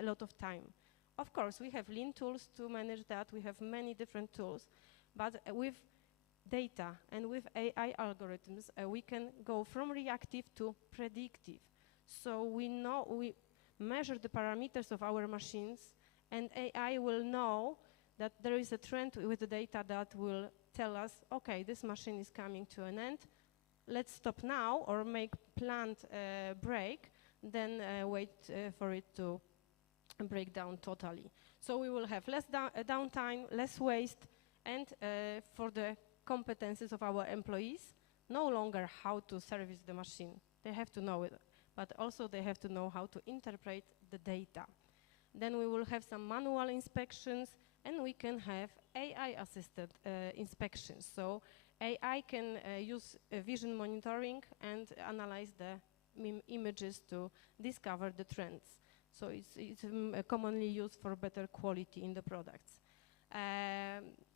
a lot of time. Of course, we have lean tools to manage that. We have many different tools, but with data and with AI algorithms, we can go from reactive to predictive. So we measure the parameters of our machines, and AI will know that there is a trend with the data that will tell us, okay, this machine is coming to an end. Let's stop now or make planned break, then wait for it to break down totally. So we will have less downtime, less waste, and for the competencies of our employees, no longer how to service the machine. They have to know it, but also they have to know how to interpret the data. Then we will have some manual inspections, and we can have AI-assisted inspections. So AI can use vision monitoring and analyze the images to discover the trends. So it's commonly used for better quality in the products.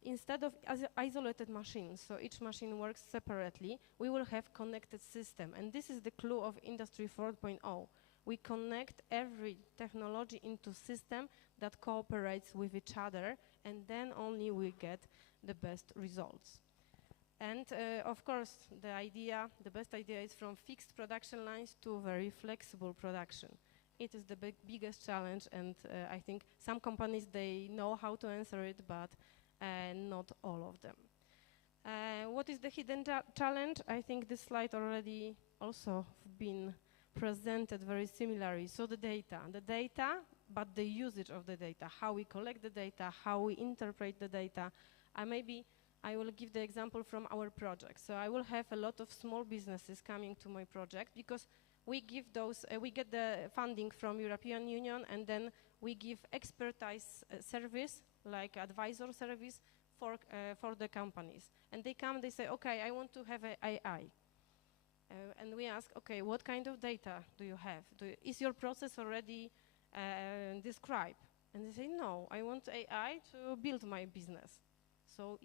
Instead of isolated machines, so each machine works separately, we will have connected system. And this is the clue of Industry 4.0. We connect every technology into system that cooperates with each other, and then only we get the best results. And of course, the best idea is from fixed production lines to very flexible production. It is the biggest challenge, and I think some companies, they know how to answer it, but not all of them. What is the hidden challenge? I think this slide already also been presented very similarly. So the data, but the usage of the data, how we collect the data, how we interpret the data. Maybe I will give the example from our project. So I will have a lot of small businesses coming to my project because we give those, we get the funding from European Union, and then we give expertise service, like advisor service for the companies. And they come, they say, okay, I want to have AI. And we ask, okay, what kind of data do you have? Is your process already described? And they say, no, I want AI to build my business. So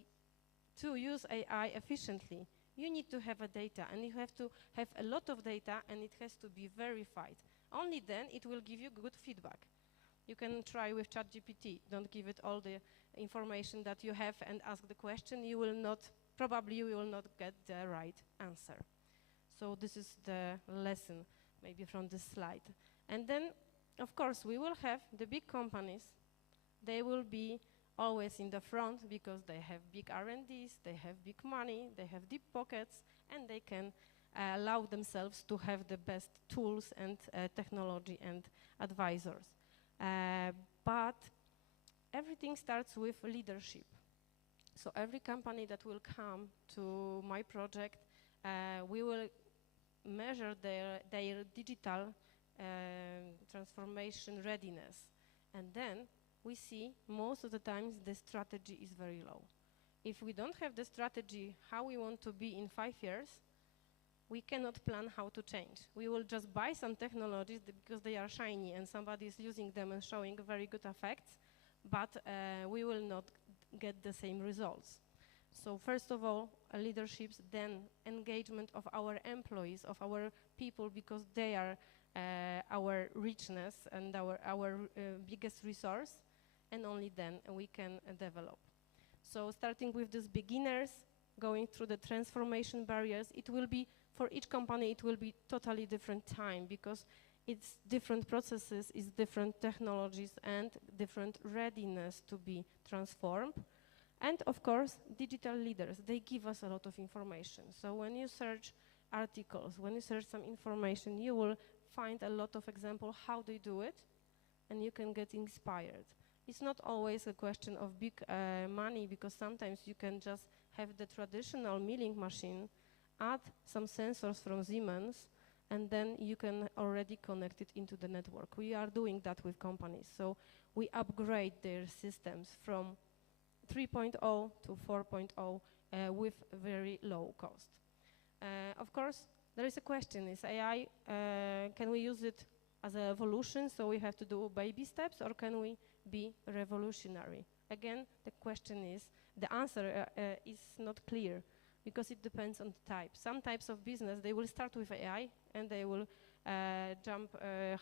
to use AI efficiently, you need to have a data, and you have to have a lot of data, and it has to be verified. Only then it will give you good feedback. You can try with ChatGPT. Don't give it all the information that you have and ask the question. You will not, probably you will not get the right answer. So this is the lesson, maybe from this slide. And then, of course, we will have the big companies. They will be always in the front because they have big R&Ds, they have big money, they have deep pockets, and they can allow themselves to have the best tools and technology and advisors. But everything starts with leadership. So every company that will come to my project, we will measure their digital transformation readiness. And then we see most of the times the strategy is very low. If we don't have the strategy how we want to be in 5 years, we cannot plan how to change. We will just buy some technologies because they are shiny and somebody is using them and showing very good effects, but we will not get the same results. So first of all, leadership, then engagement of our employees, of our people, because they are our richness and our biggest resource, and only then we can develop. So starting with these beginners, going through the transformation barriers, it will be, for each company, it will be totally different time because it's different processes, it's different technologies and different readiness to be transformed. And of course, digital leaders, they give us a lot of information. So when you search articles, when you search some information, you will find a lot of examples how they do it, and you can get inspired. It's not always a question of big money, because sometimes you can just have the traditional milling machine, add some sensors from Siemens, and then you can already connect it into the network. We are doing that with companies. So we upgrade their systems from 3.0 to 4.0 with very low cost. Of course, there is a question, is AI, can we use it as an evolution, so we have to do baby steps, or can we be revolutionary? Again, the question is, the answer is not clear, because it depends on the type. Some types of business, they will start with AI, and they will jump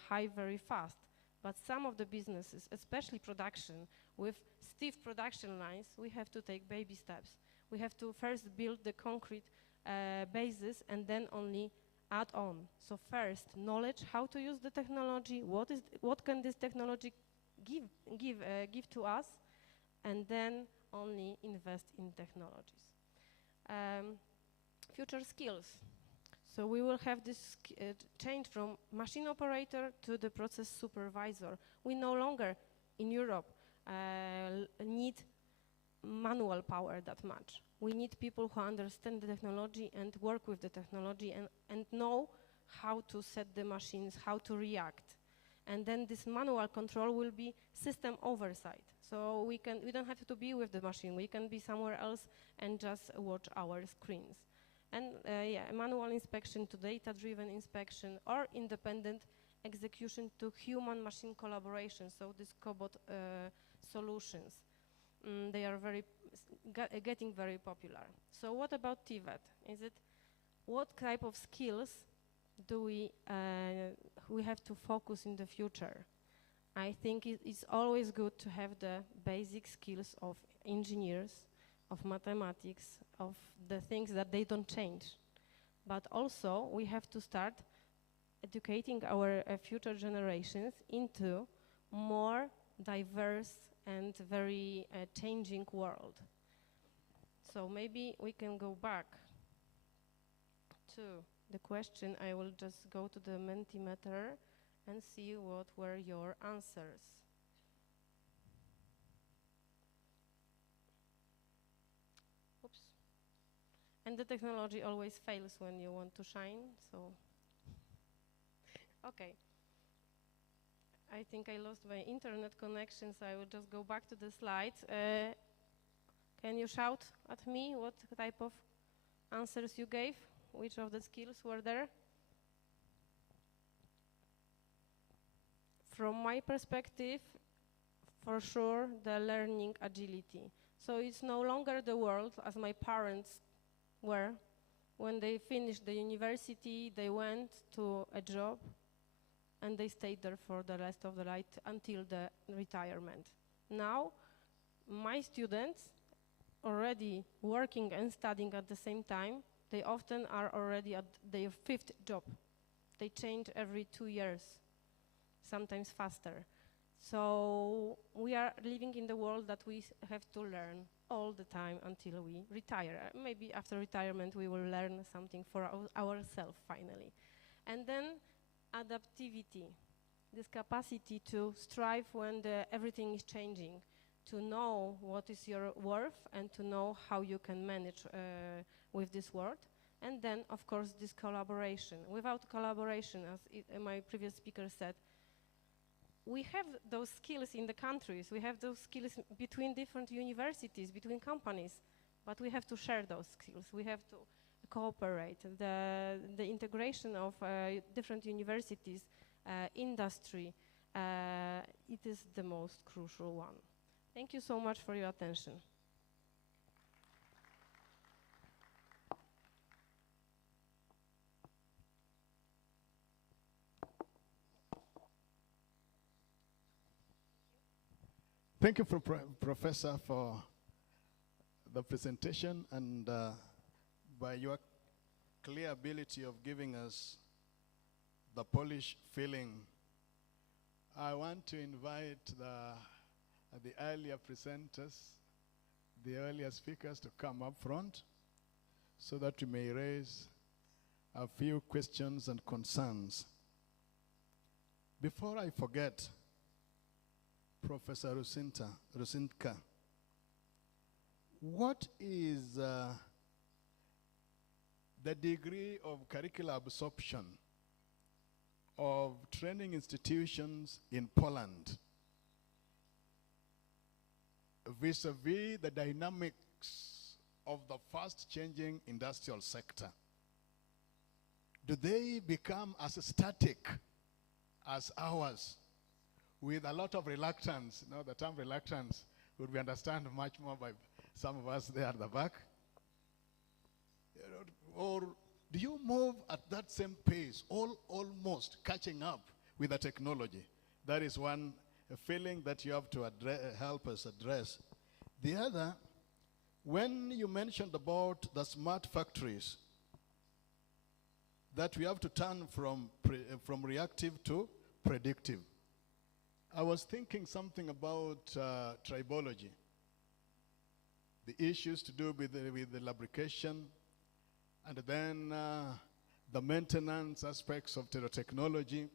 high very fast. But some of the businesses, especially production, with stiff production lines, we have to take baby steps. We have to first build the concrete basis and then only add on. So first, knowledge, how to use the technology, what can this technology give to us, and then only invest in technologies. Future skills. So we will have this change from machine operator to the process supervisor. We no longer, in Europe, need manual power that much. We need people who understand the technology and work with the technology and know how to set the machines, how to react. And then this manual control will be system oversight. So we don't have to be with the machine. We can be somewhere else and just watch our screens. And manual inspection to data-driven inspection or independent execution to human-machine collaboration. So these cobot solutions, they are getting very popular. So what about TVET? What type of skills do we have to focus in the future? I think it's always good to have the basic skills of engineers, of mathematics, of the things that they don't change. But also we have to start educating our future generations into more diverse and very changing world. So maybe we can go back to the question. I will just go to the Mentimeter and see what were your answers. Oops. And the technology always fails when you want to shine, so. Okay. I think I lost my internet connection, so I will just go back to the slides. Can you shout at me what type of answers you gave? Which of the skills were there? From my perspective, for sure, the learning agility. So it's no longer the world as my parents were. When they finished the university, they went to a job and they stayed there for the rest of their life until the retirement. Now, my students already working and studying at the same time, they often are already at their 5th job. They change every 2 years, sometimes faster. So we are living in the world that we have to learn all the time until we retire. Maybe after retirement we will learn something for ourselves finally. And then adaptivity, this capacity to strive when everything is changing, to know what is your worth and to know how you can manage with this world. And then, of course, this collaboration. Without collaboration, as my previous speaker said, we have those skills in the countries, we have those skills between different universities, between companies, but we have to share those skills, we have to cooperate. The integration of different universities, industry, it is the most crucial one. Thank you so much for your attention. Thank you, Professor, for the presentation and by your clear ability of giving us the Polish feeling. I want to invite the earlier presenters, the earlier speakers to come up front so that we may raise a few questions and concerns. Before I forget, Professor Rusinka, what is the degree of curricular absorption of training institutions in Poland vis-a-vis the dynamics of the fast-changing industrial sector? Do they become as static as ours, with a lot of reluctance? You know, the term reluctance would be understood much more by some of us there at the back. Or do you move at that same pace, almost catching up with the technology? That is one feeling that you have to help us address. The other, when you mentioned about the smart factories, that we have to turn from reactive to predictive. I was thinking something about tribology, the issues to do with the lubrication, and then the maintenance aspects of technology.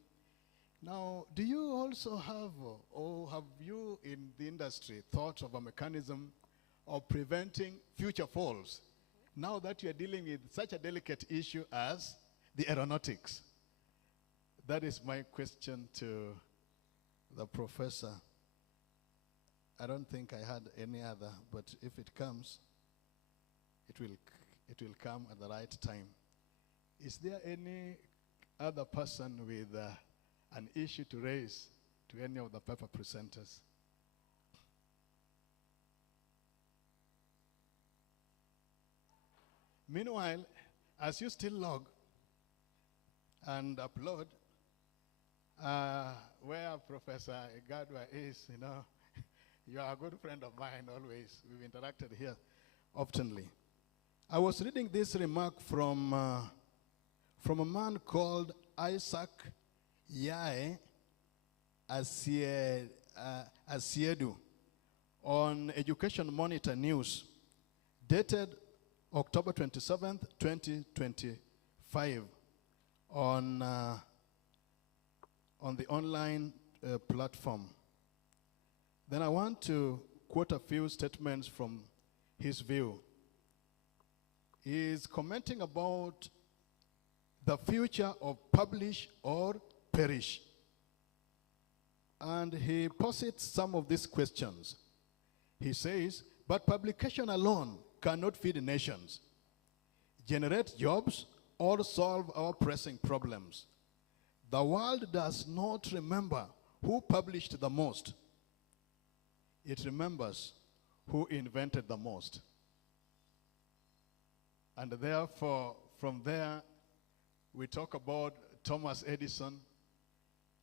Now, do you also have, or have you in the industry thought of a mechanism of preventing future falls, now that you are dealing with such a delicate issue as the aeronautics? That is my question to the professor. I don't think I had any other, but if it comes, it will come at the right time. Is there any other person with an issue to raise to any of the paper presenters? Meanwhile, as you still log and upload, where Professor Gadwa is, you are a good friend of mine always. We've interacted here oftenly. I was reading this remark from a man called Isaac Yae Asiedu on Education Monitor News, dated October 27th, 2025, on the online platform. Then I want to quote a few statements from his view. He is commenting about the future of publish or perish. And he posits some of these questions. He says, but publication alone cannot feed nations, generate jobs, or solve our pressing problems. The world does not remember who published the most. It remembers who invented the most. And therefore, from there, we talk about Thomas Edison,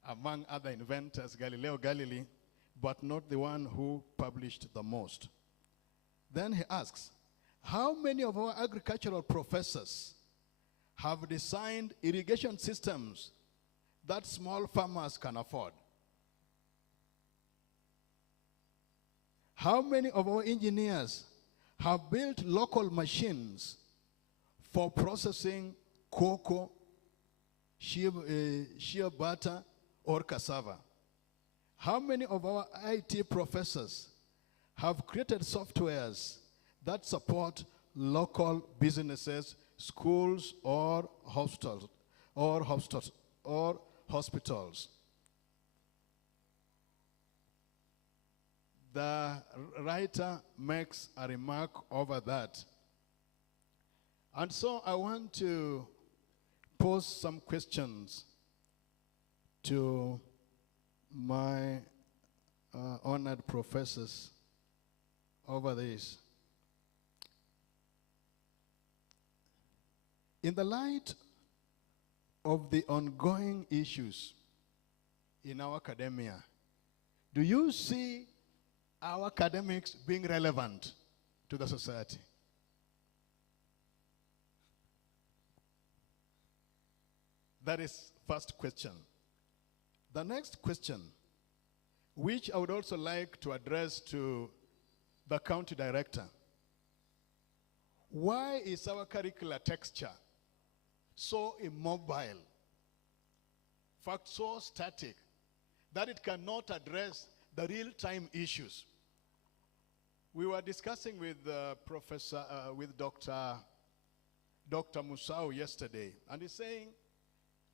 among other inventors, Galileo Galilei, but not the one who published the most. Then he asks, how many of our agricultural professors have designed irrigation systems that small farmers can afford? How many of our engineers have built local machines for processing cocoa, shea butter, or cassava? How many of our IT professors have created softwares that support local businesses, schools, or hospitals? The writer makes a remark over that. And so I want to pose some questions to my honored professors over this. In the light of the ongoing issues in our academia, do you see our academics being relevant to the society? That is first question. The next question, which I would also like to address to the county director. Why is our curricular texture so immobile, in fact so static, that it cannot address the real-time issues? We were discussing with Dr. Musau yesterday, and he's saying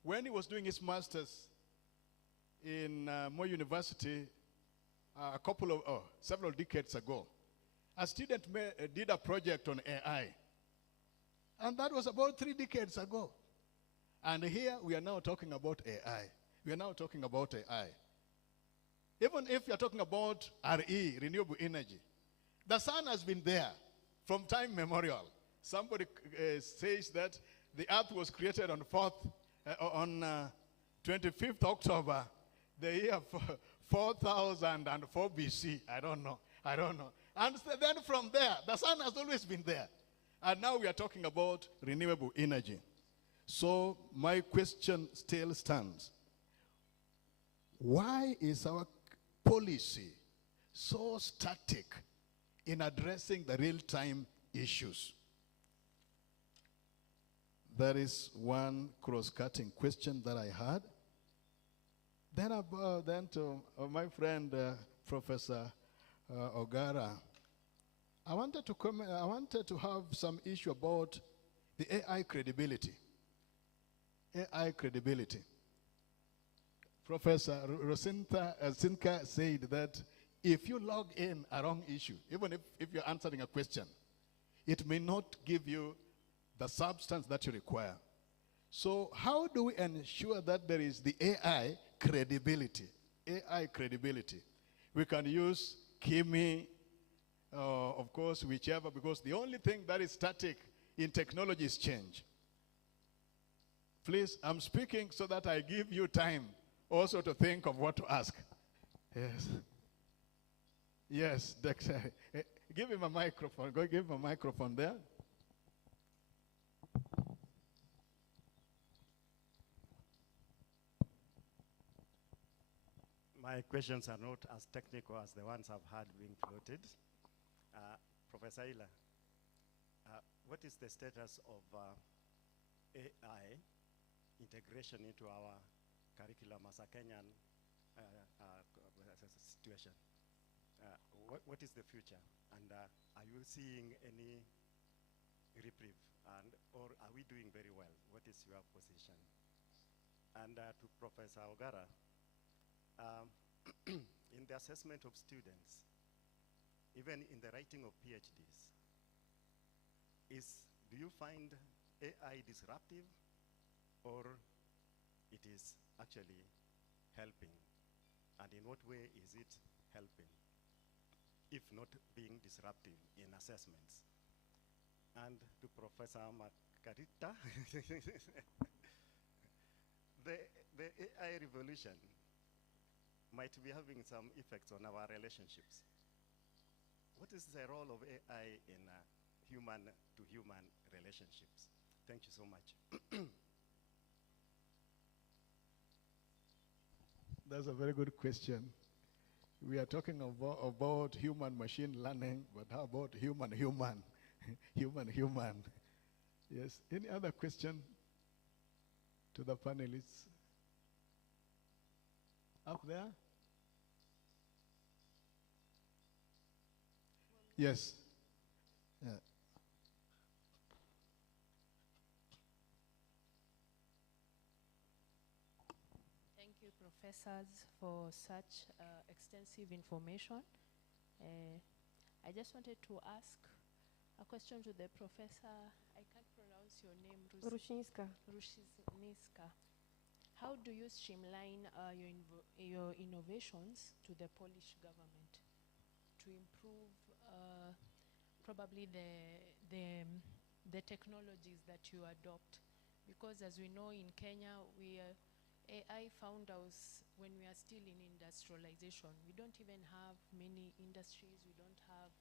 when he was doing his master's in Moi University several decades ago, a student did a project on AI. And that was about 3 decades ago. And here we are now talking about AI. We are now talking about AI. Even if you're talking about RE, renewable energy, the sun has been there from time memorial. Somebody says that the earth was created on 25th October the year 4004 BC. I don't know. And then from there, the sun has always been there. And now we are talking about renewable energy. So my question still stands. Why is our policy so static in addressing the real-time issues? There is one cross-cutting question that I had. Then to my friend Professor Ogara, I wanted to have some issue about the AI credibility. AI credibility. Professor Sinka said that if you log in a wrong issue, even if you're answering a question, it may not give you the substance that you require. So how do we ensure that there is the AI credibility? AI credibility. We can use Kimi, of course, whichever, because the only thing that is static in technology is change. Please, I'm speaking so that I give you time also to think of what to ask. Yes. Yes, Dexter. Give him a microphone. Go give him a microphone there. My questions are not as technical as the ones I've had being floated. Professor Ila, what is the status of AI integration into our curriculum as a Kenyan situation? What is the future? And are you seeing any reprieve? Or are we doing very well? What is your position? And to Professor Ogara, in the assessment of students, even in the writing of PhDs, do you find AI disruptive, or it is actually helping? And in what way is it helping, if not being disruptive in assessments? And to Professor Margarita, the AI revolution might be having some effects on our relationships. What is the role of AI in human-to-human relationships? Thank you so much. That's a very good question. We are talking about human-machine learning, but how about human-human? Human-human. Yes. Any other question to the panelists? Up there? Yes. Yeah. Thank you, professors, for such extensive information. I just wanted to ask a question to the professor. I can't pronounce your name. Rushinska. Rushinska. How do you streamline your innovations to the Polish government to improve probably the technologies that you adopt? Because as we know in Kenya, AI found us when we are still in industrialization. We don't even have many industries. We don't have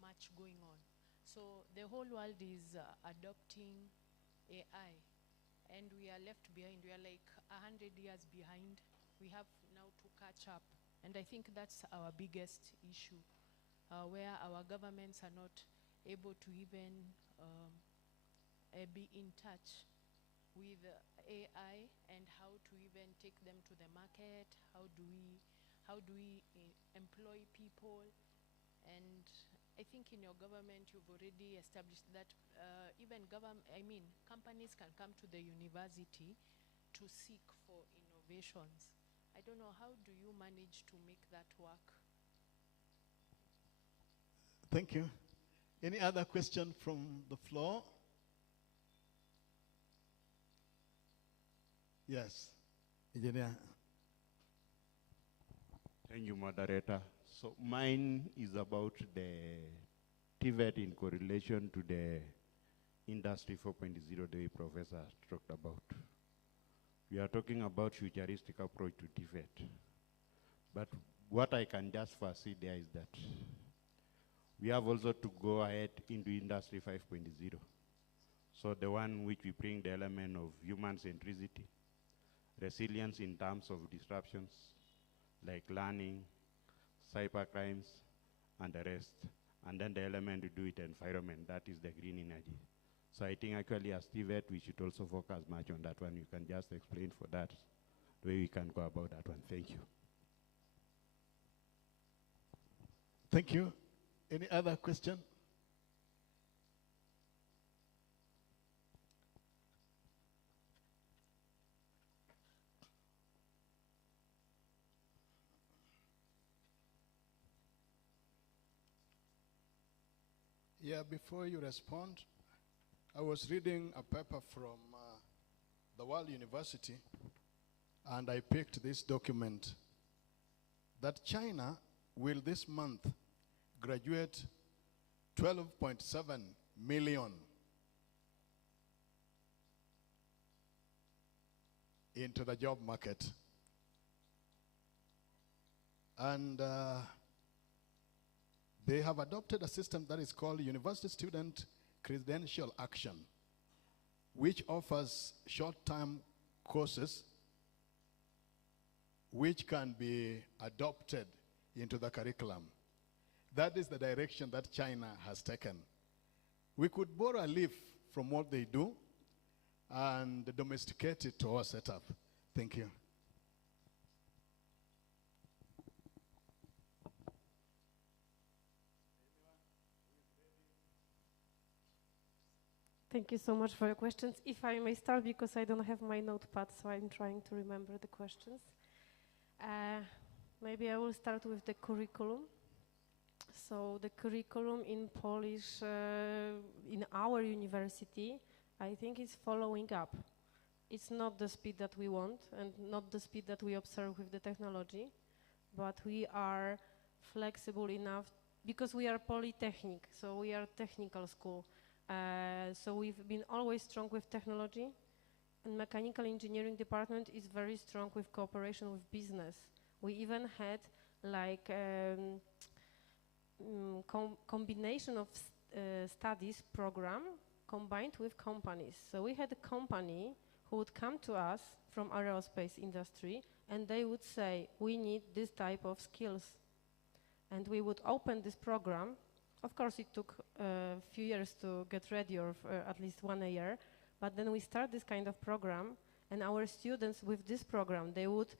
much going on. So the whole world is adopting AI, and we are left behind. We are like 100 years behind. We have now to catch up. And I think that's our biggest issue, where our governments are not able to even be in touch with AI and how to even take them to the market. How do we employ people? And I think in your government you've already established that even companies can come to the university to seek for innovations. I don't know, how do you manage to make that work? Thank you. Any other question from the floor? Yes, engineer. Thank you, moderator. So mine is about the TVET in correlation to the Industry 4.0 the professor talked about. we are talking about futuristic approach to TVET. But what I can just foresee there is that we have also to go ahead into Industry 5.0. So the one which we bring the element of human centricity, resilience in terms of disruptions, like learning, cybercrimes, and the rest. And then the element to do with the environment, that is the green energy. So I think actually as TVET, we should also focus much on that one. You can just explain for that, the way we can go about that one. Thank you. Thank you. Any other question? Yeah, before you respond, I was reading a paper from the World University, and I picked this document that China will this month graduate 12.7 million into the job market. And they have adopted a system that is called University Student Credential Action, which offers short-term courses which can be adopted into the curriculum. That is the direction that China has taken. We could borrow a leaf from what they do and domesticate it to our setup. Thank you. Thank you so much for your questions. If I may start, because I don't have my notepad, so I'm trying to remember the questions. Maybe I will start with the curriculum. So the curriculum in Polish, in our university, I think is following up. It's not the speed that we want and not the speed that we observe with the technology, but we are flexible enough because we are polytechnic, so we are technical school. So we've been always strong with technology, and mechanical engineering department is very strong with cooperation with business. We even had like combination of studies program combined with companies. So we had a company who would come to us from aerospace industry and they would say, we need this type of skills. And we would open this program. Of course, it took a few years to get ready, or at least 1 year. But then we start this kind of program, and our students with this program, they would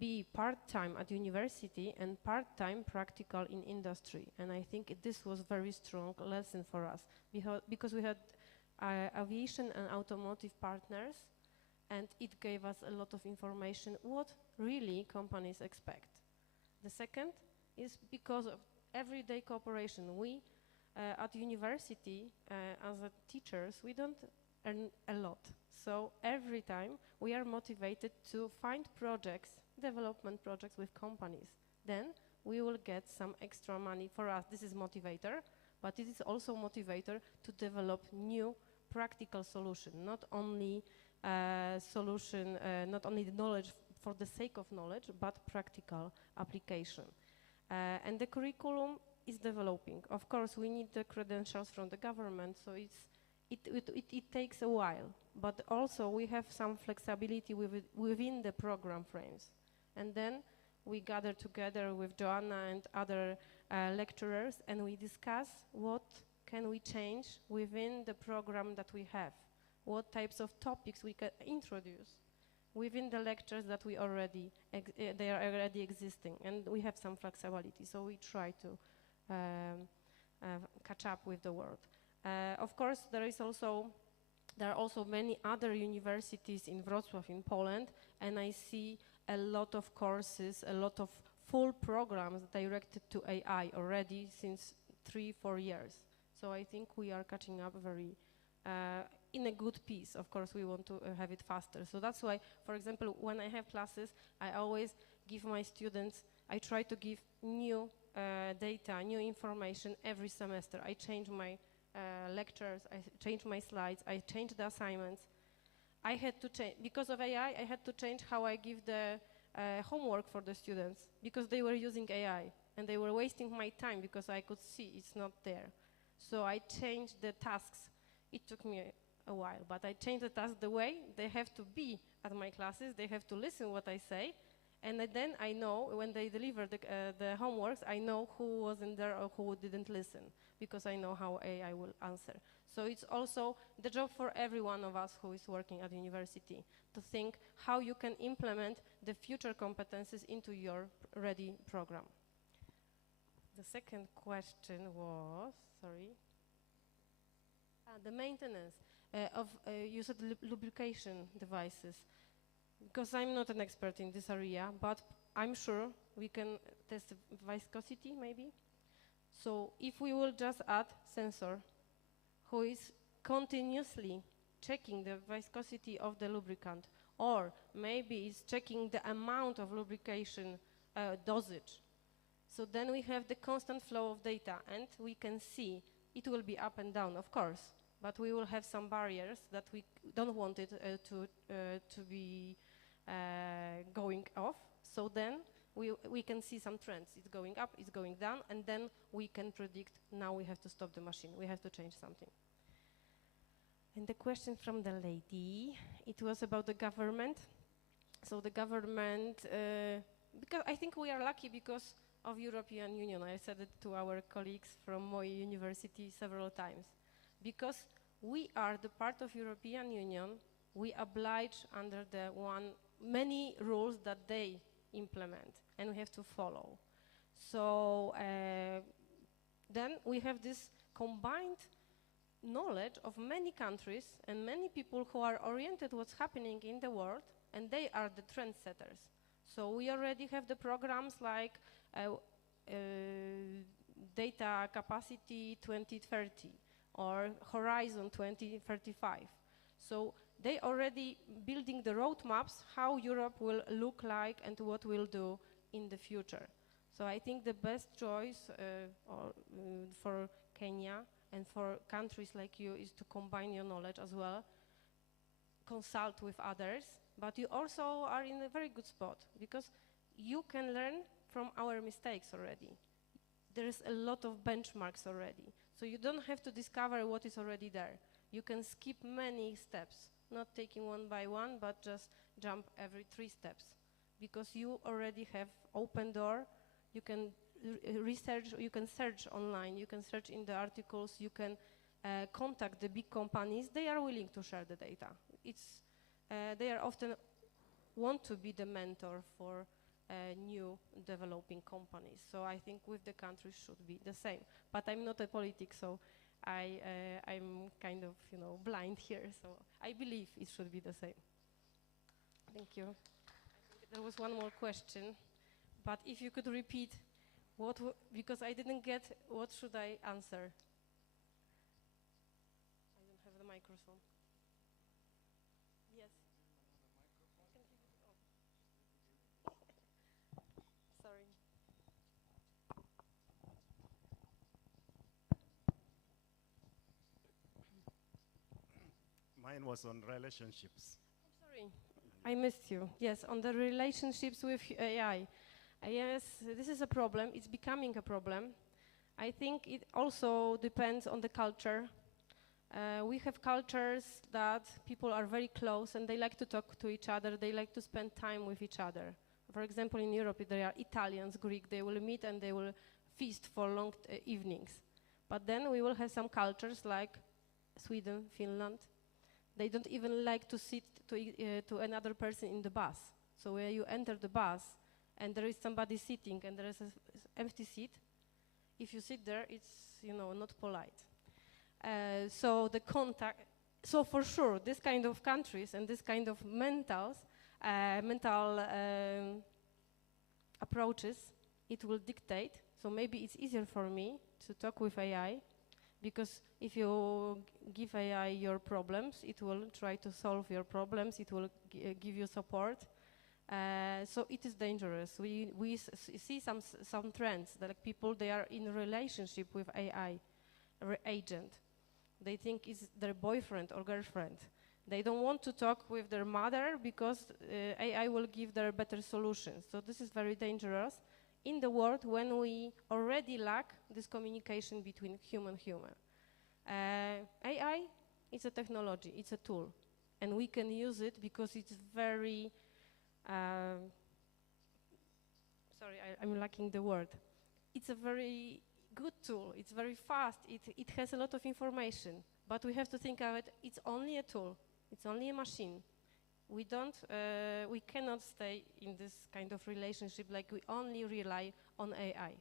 be part-time at university and part-time practical in industry. And I think this was very strong lesson for us because we had aviation and automotive partners, and it gave us a lot of information what really companies expect. The second is because of everyday cooperation. We at university as teachers, we don't earn a lot. So every time we are motivated to find projects, development projects with companies. Then we will get some extra money for us. This is motivator, but it is also motivator to develop new practical solution, not only solution, not only the knowledge for the sake of knowledge, but practical application. And the curriculum is developing. Of course, we need the credentials from the government, so it takes a while. But also, we have some flexibility within the program frames. And then we gather together with Joanna and other lecturers, and we discuss what can we change within the program that we have, what types of topics we can introduce within the lectures that we already, they are already existing, and we have some flexibility, so we try to catch up with the world. Of course, there are also many other universities in Wrocław, in Poland, and I see a lot of courses, a lot of full programs directed to AI already since 3-4 years. So I think we are catching up very in a good pace. Of course, we want to have it faster. So that's why, for example, when I have classes, I always give my students, I try to give new data, new information every semester. I change my lectures, I change my slides, I change the assignments. I had to change, because of AI, I had to change how I give the homework for the students, because they were using AI, and they were wasting my time because I could see it's not there. So I changed the tasks. It took me a while, but I changed the task the way they have to be at my classes, they have to listen what I say, and then I know, when they deliver the homeworks, I know who wasn't there or who didn't listen, because I know how AI will answer. So it's also the job for every one of us who is working at university to think how you can implement the future competences into your ready program. The second question was, the maintenance of you said lubrication devices. Because I'm not an expert in this area, but I'm sure we can test viscosity maybe. So if we will just add sensor who is continuously checking the viscosity of the lubricant, or maybe is checking the amount of lubrication dosage. So then we have the constant flow of data, and we can see it will be up and down, of course, but we will have some barriers that we don't want it to be going off. So then we can see some trends. It's going up, it's going down, and then we can predict, now we have to stop the machine, we have to change something. And the question from the lady, it was about the government. So the government, because I think we are lucky because of European Union. I said it to our colleagues from my university several times. Because we are the part of European Union, we oblige under the many rules that they implement, and we have to follow. So then we have this combined knowledge of many countries and many people who are oriented what's happening in the world, and they are the trendsetters. So we already have the programs like Data Capacity 2030 or Horizon 2035. So they already building the roadmaps how Europe will look like and what we'll do in the future. So I think the best choice for Kenya and for countries like you is to combine your knowledge as well, consult with others, but you also are in a very good spot because you can learn from our mistakes already. There is a lot of benchmarks already. So you don't have to discover what is already there. You can skip many steps, not taking one by one, but just jump every 3 steps. Because you already have open door, you can research, you can search online, you can search in the articles, you can contact the big companies. They are willing to share the data. They are often want to be the mentor for new developing companies. So I think with the countries should be the same. But I'm not a politic, so I'm kind of blind here. So I believe it should be the same. Thank you. I think there was one more question, but if you could repeat because I didn't get what should I answer. I don't have the microphone. Yes. Sorry. Mine was on relationships. I'm sorry, I missed you. Yes, on the relationships with AI. Yes, this is a problem. It's becoming a problem. I think it also depends on the culture. We have cultures that people are very close and they like to talk to each other. They like to spend time with each other. For example, in Europe, there are Italians, Greek. They will meet and they will feast for long evenings. But then we will have some cultures like Sweden, Finland. They don't even like to sit to another person in the bus. So where you enter the bus and there is somebody sitting and there is an empty seat, if you sit there, it's not polite. So the contact. So for sure, this kind of countries and this kind of mental approaches, it will dictate. So maybe it's easier for me to talk with AI, because if you give AI your problems, it will try to solve your problems. It will give you support. So it is dangerous. We see some trends that like people, they are in a relationship with AI agent. They think it's their boyfriend or girlfriend. They don't want to talk with their mother because AI will give their better solutions. So this is very dangerous in the world when we already lack this communication between human. AI is a technology, it's a tool, and we can use it because it's very, I'm lacking the word. It's a very good tool, it's very fast, it has a lot of information, but we have to think of it, it's only a tool, it's only a machine. We cannot stay in this kind of relationship like we only rely on AI.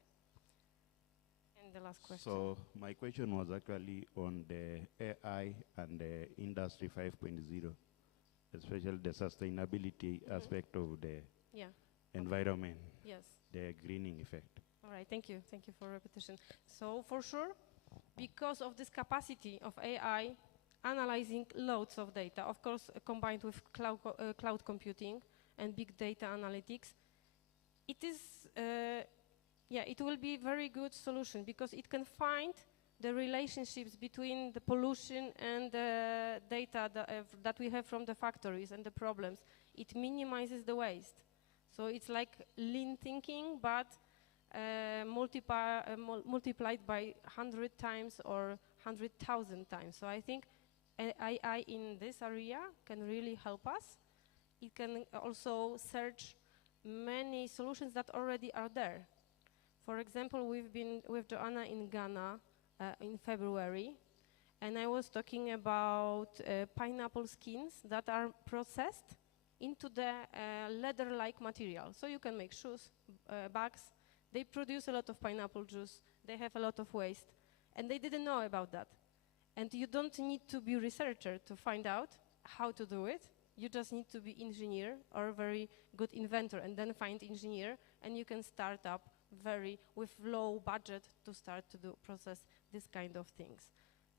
And the last question. So my question was actually on the AI and the Industry 5.0, especially the sustainability aspect of the environment, the greening effect. All right, thank you for repetition. So for sure, because of this capacity of AI analyzing loads of data, of course combined with cloud computing and big data analytics, it will be a very good solution because it can find the relationships between the pollution and the data that we have from the factories and the problems. It minimizes the waste. So it's like lean thinking, but multiplied by 100 times or 100,000 times. So I think AI in this area can really help us. It can also search many solutions that already are there. For example, we've been with Joanna in Ghana in February, and I was talking about pineapple skins that are processed into the leather-like material. So you can make shoes, bags. They produce a lot of pineapple juice. They have a lot of waste, and they didn't know about that. And you don't need to be a researcher to find out how to do it. You just need to be engineer or a very good inventor, and then find engineer, and you can start up with low budget to start to process this kind of things.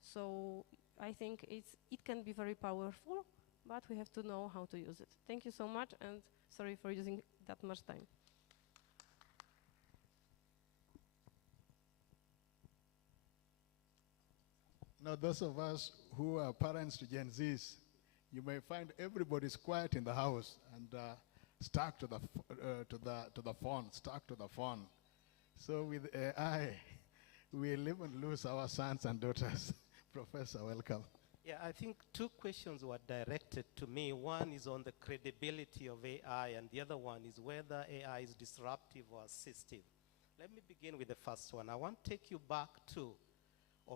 So I think it can be very powerful, but we have to know how to use it. Thank you so much, and sorry for using that much time. Now, those of us who are parents to Gen Zs, you may find everybody's quiet in the house and stuck to the phone. So with AI, we live and lose our sons and daughters. Professor, welcome. Yeah, I think two questions were directed to me. One is on the credibility of AI, and the other one is whether AI is disruptive or assistive. Let me begin with the first one. I want to take you back to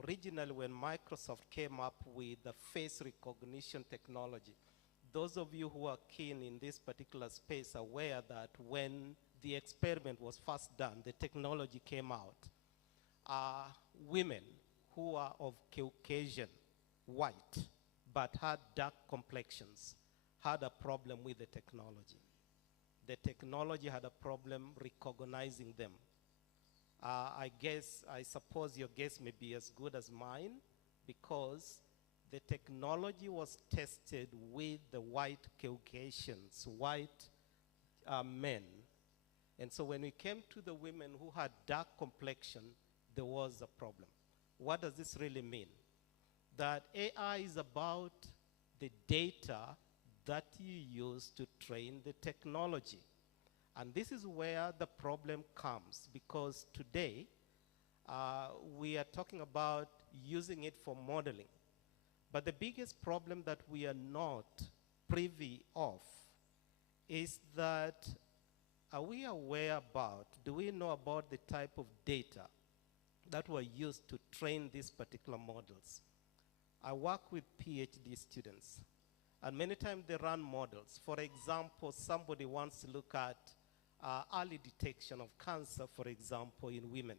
originally when Microsoft came up with the face recognition technology. Those of you who are keen in this particular space are aware that when the experiment was first done, the technology came out. Women who are of Caucasian, white, but had dark complexions, had a problem with the technology. The technology had a problem recognizing them. I suppose your guess may be as good as mine, because the technology was tested with the white Caucasians, white men. And so when we came to the women who had dark complexion, there was a problem. What does this really mean? That AI is about the data that you use to train the technology. And this is where the problem comes, because today we are talking about using it for modeling. But the biggest problem that we are not privy of is that, are we aware about, do we know about the type of data that were used to train these particular models? I work with PhD students, and many times they run models. For example, somebody wants to look at early detection of cancer, for example, in women.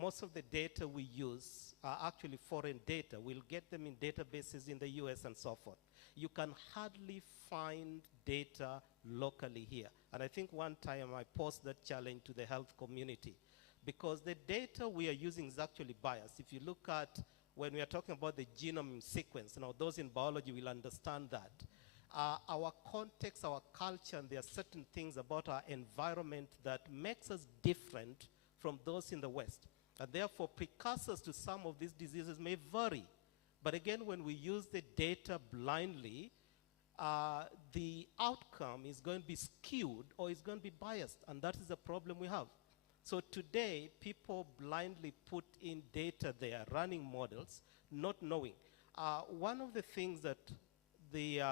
Most of the data we use are actually foreign data. We'll get them in databases in the US and so forth. You can hardly find data locally here. And I think one time I posed that challenge to the health community, because the data we are using is actually biased. If you look at, when we are talking about the genome sequence, those in biology will understand that. Our context, our culture, and there are certain things about our environment that makes us different from those in the West. And therefore, precursors to some of these diseases may vary. But again, when we use the data blindly, the outcome is going to be skewed or it's going to be biased, and that is the problem we have. So today, people blindly put in data there, running models, not knowing. One of the things that the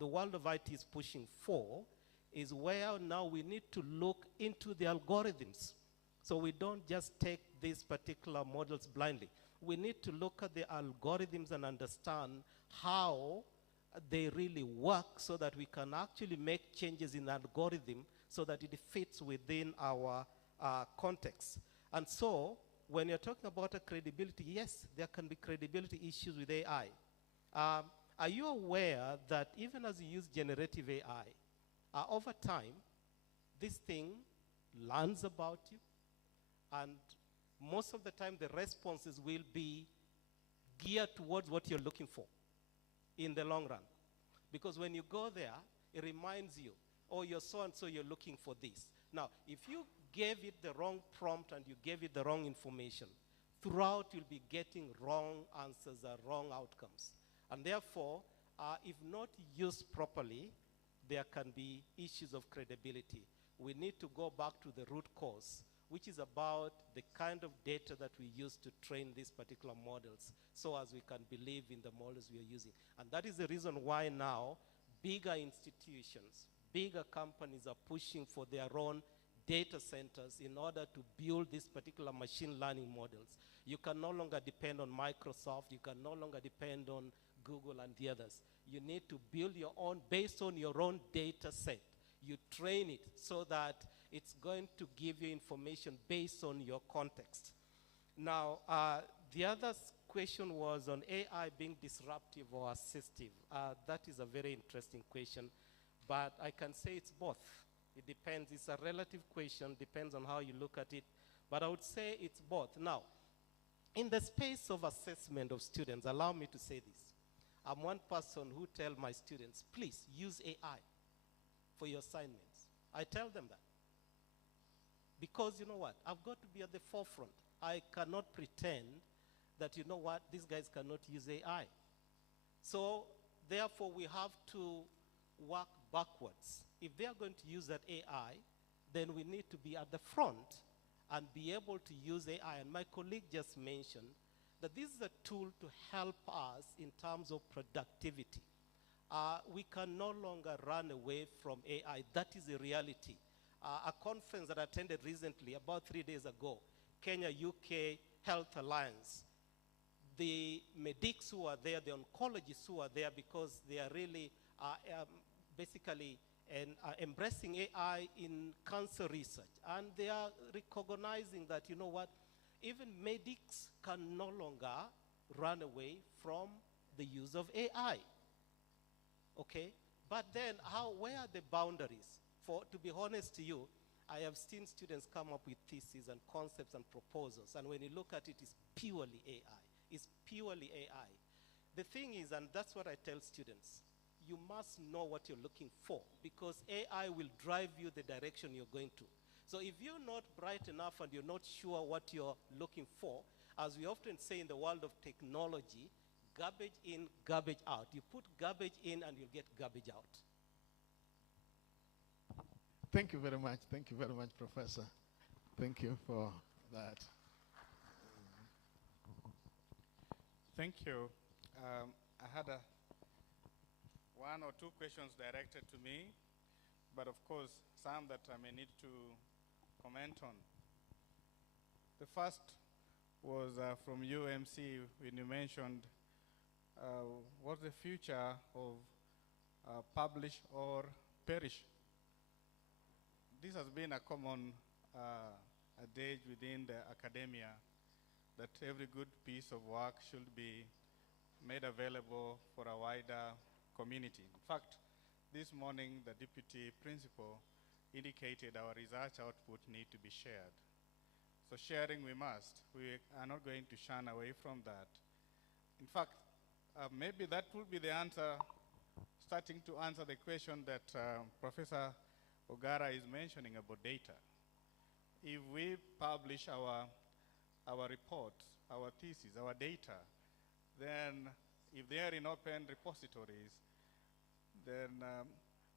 world of IT is pushing for is where now we need to look into the algorithms. So we don't just take these particular models blindly. We need to look at the algorithms and understand how they really work so that we can actually make changes in the algorithm so that it fits within our context. And so when you're talking about a credibility, yes, there can be credibility issues with AI. Are you aware that even as you use generative AI, over time, this thing learns about you, and most of the time the responses will be geared towards what you're looking for in the long run? Because when you go there, it reminds you, oh, you're so-and-so, you're looking for this. Now, if you gave it the wrong prompt and you gave it the wrong information, throughout you'll be getting wrong answers or wrong outcomes. And therefore, if not used properly, there can be issues of credibility. We need to go back to the root cause, which is about the kind of data that we use to train these particular models, so as we can believe in the models we are using. And that is the reason why now bigger institutions, bigger companies are pushing for their own data centers in order to build these particular machine learning models. You can no longer depend on Microsoft, you can no longer depend on Google and the others. You need to build your own based on your own data set. You train it so that it's going to give you information based on your context. Now, the other question was on AI being disruptive or assistive. That is a very interesting question, but I can say it's both. It depends. It's a relative question, depends on how you look at it, but I would say it's both. Now, in the space of assessment of students, allow me to say this. I'm one person who tell my students, please use AI for your assignments. I tell them that. Because you know what? I've got to be at the forefront. I cannot pretend that, you know what, these guys cannot use AI. So therefore, we have to work backwards. If they are going to use that AI, then we need to be at the front and be able to use AI. And my colleague just mentioned that this is a tool to help us in terms of productivity. We can no longer run away from AI. That is a reality. A conference that I attended recently, about 3 days ago, Kenya-UK Health Alliance, the medics who are there, the oncologists who are there, because they are really basically embracing AI in cancer research. And they are recognizing that, you know what, even medics can no longer run away from the use of AI. Okay? But then, where are the boundaries? To be honest to you, I have seen students come up with theses and concepts and proposals, and when you look at it, it's purely AI. It's purely AI. The thing is, and that's what I tell students, you must know what you're looking for, because AI will drive you the direction you're going to. So if you're not bright enough and you're not sure what you're looking for, as we often say in the world of technology, garbage in, garbage out. You put garbage in and you'll get garbage out. Thank you very much. Thank you very much, Professor. Thank you for that. Thank you. I had one or two questions directed to me, but of course, some that I may need to comment on. The first was from UMC when you mentioned what's the future of publish or perish. This has been a common adage within the academia, that every good piece of work should be made available for a wider community. In fact, this morning the deputy principal indicated our research output need to be shared. So sharing we must. We are not going to shun away from that. In fact, maybe that will be the answer, starting to answer the question that Professor Ogara is mentioning about data. If we publish our reports, our thesis, our data, then if they are in open repositories, then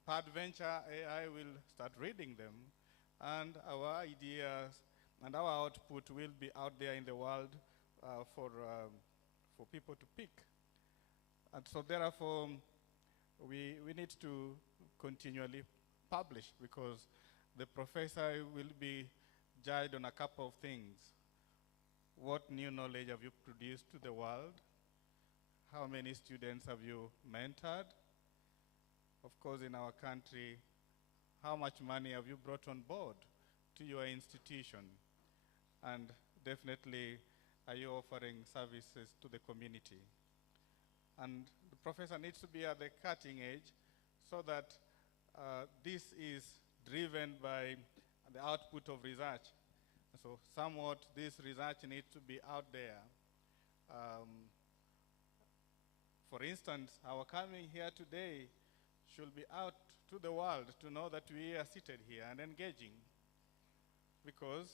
peradventure AI will start reading them, and our ideas and our output will be out there in the world for people to pick. And so therefore, we need to continually publish, because the professor will be judged on a couple of things. What new knowledge have you produced to the world? How many students have you mentored? Of course, in our country, how much money have you brought on board to your institution? And definitely, are you offering services to the community? And the professor needs to be at the cutting edge so that this is driven by the output of research. So somewhat this research needs to be out there. For instance, our coming here today should be out to the world to know that we are seated here and engaging. Because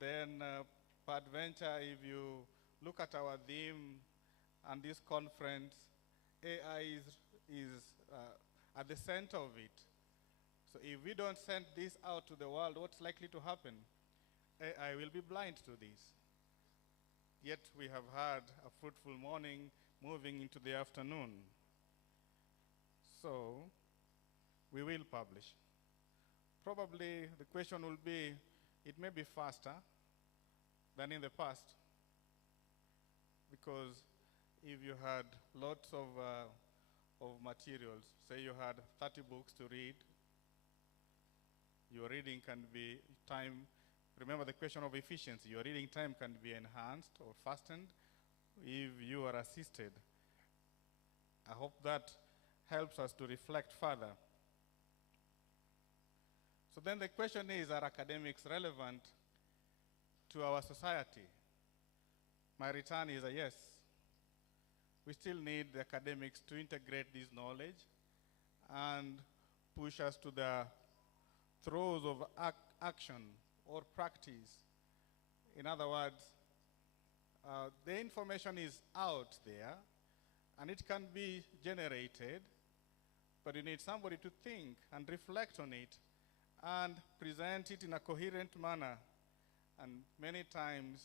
then, peradventure, if you look at our theme and this conference, AI is at the center of it. So if we don't send this out to the world, what's likely to happen? AI will be blind to this. Yet we have had a fruitful morning moving into the afternoon. So we will publish. Probably the question will be, it may be faster than in the past, because if you had lots of materials, say you had 30 books to read, your reading can be time. Remember the question of efficiency. Your reading time can be enhanced or fastened if you are assisted. I hope that helps us to reflect further. So then the question is, are academics relevant to our society? My return is a yes. We still need the academics to integrate this knowledge and push us to the throes of action or practice. In other words, the information is out there and it can be generated, but you need somebody to think and reflect on it and present it in a coherent manner. And many times,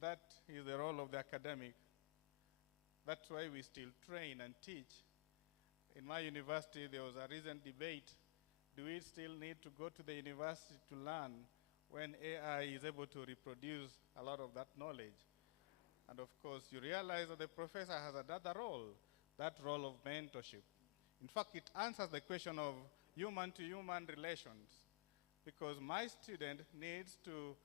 that is the role of the academic. That's why we still train and teach. In my university, there was a recent debate. Do we still need to go to the university to learn when AI is able to reproduce a lot of that knowledge? And of course, you realize that the professor has another role, that role of mentorship. In fact, it answers the question of human-to-human relations, because my student needs to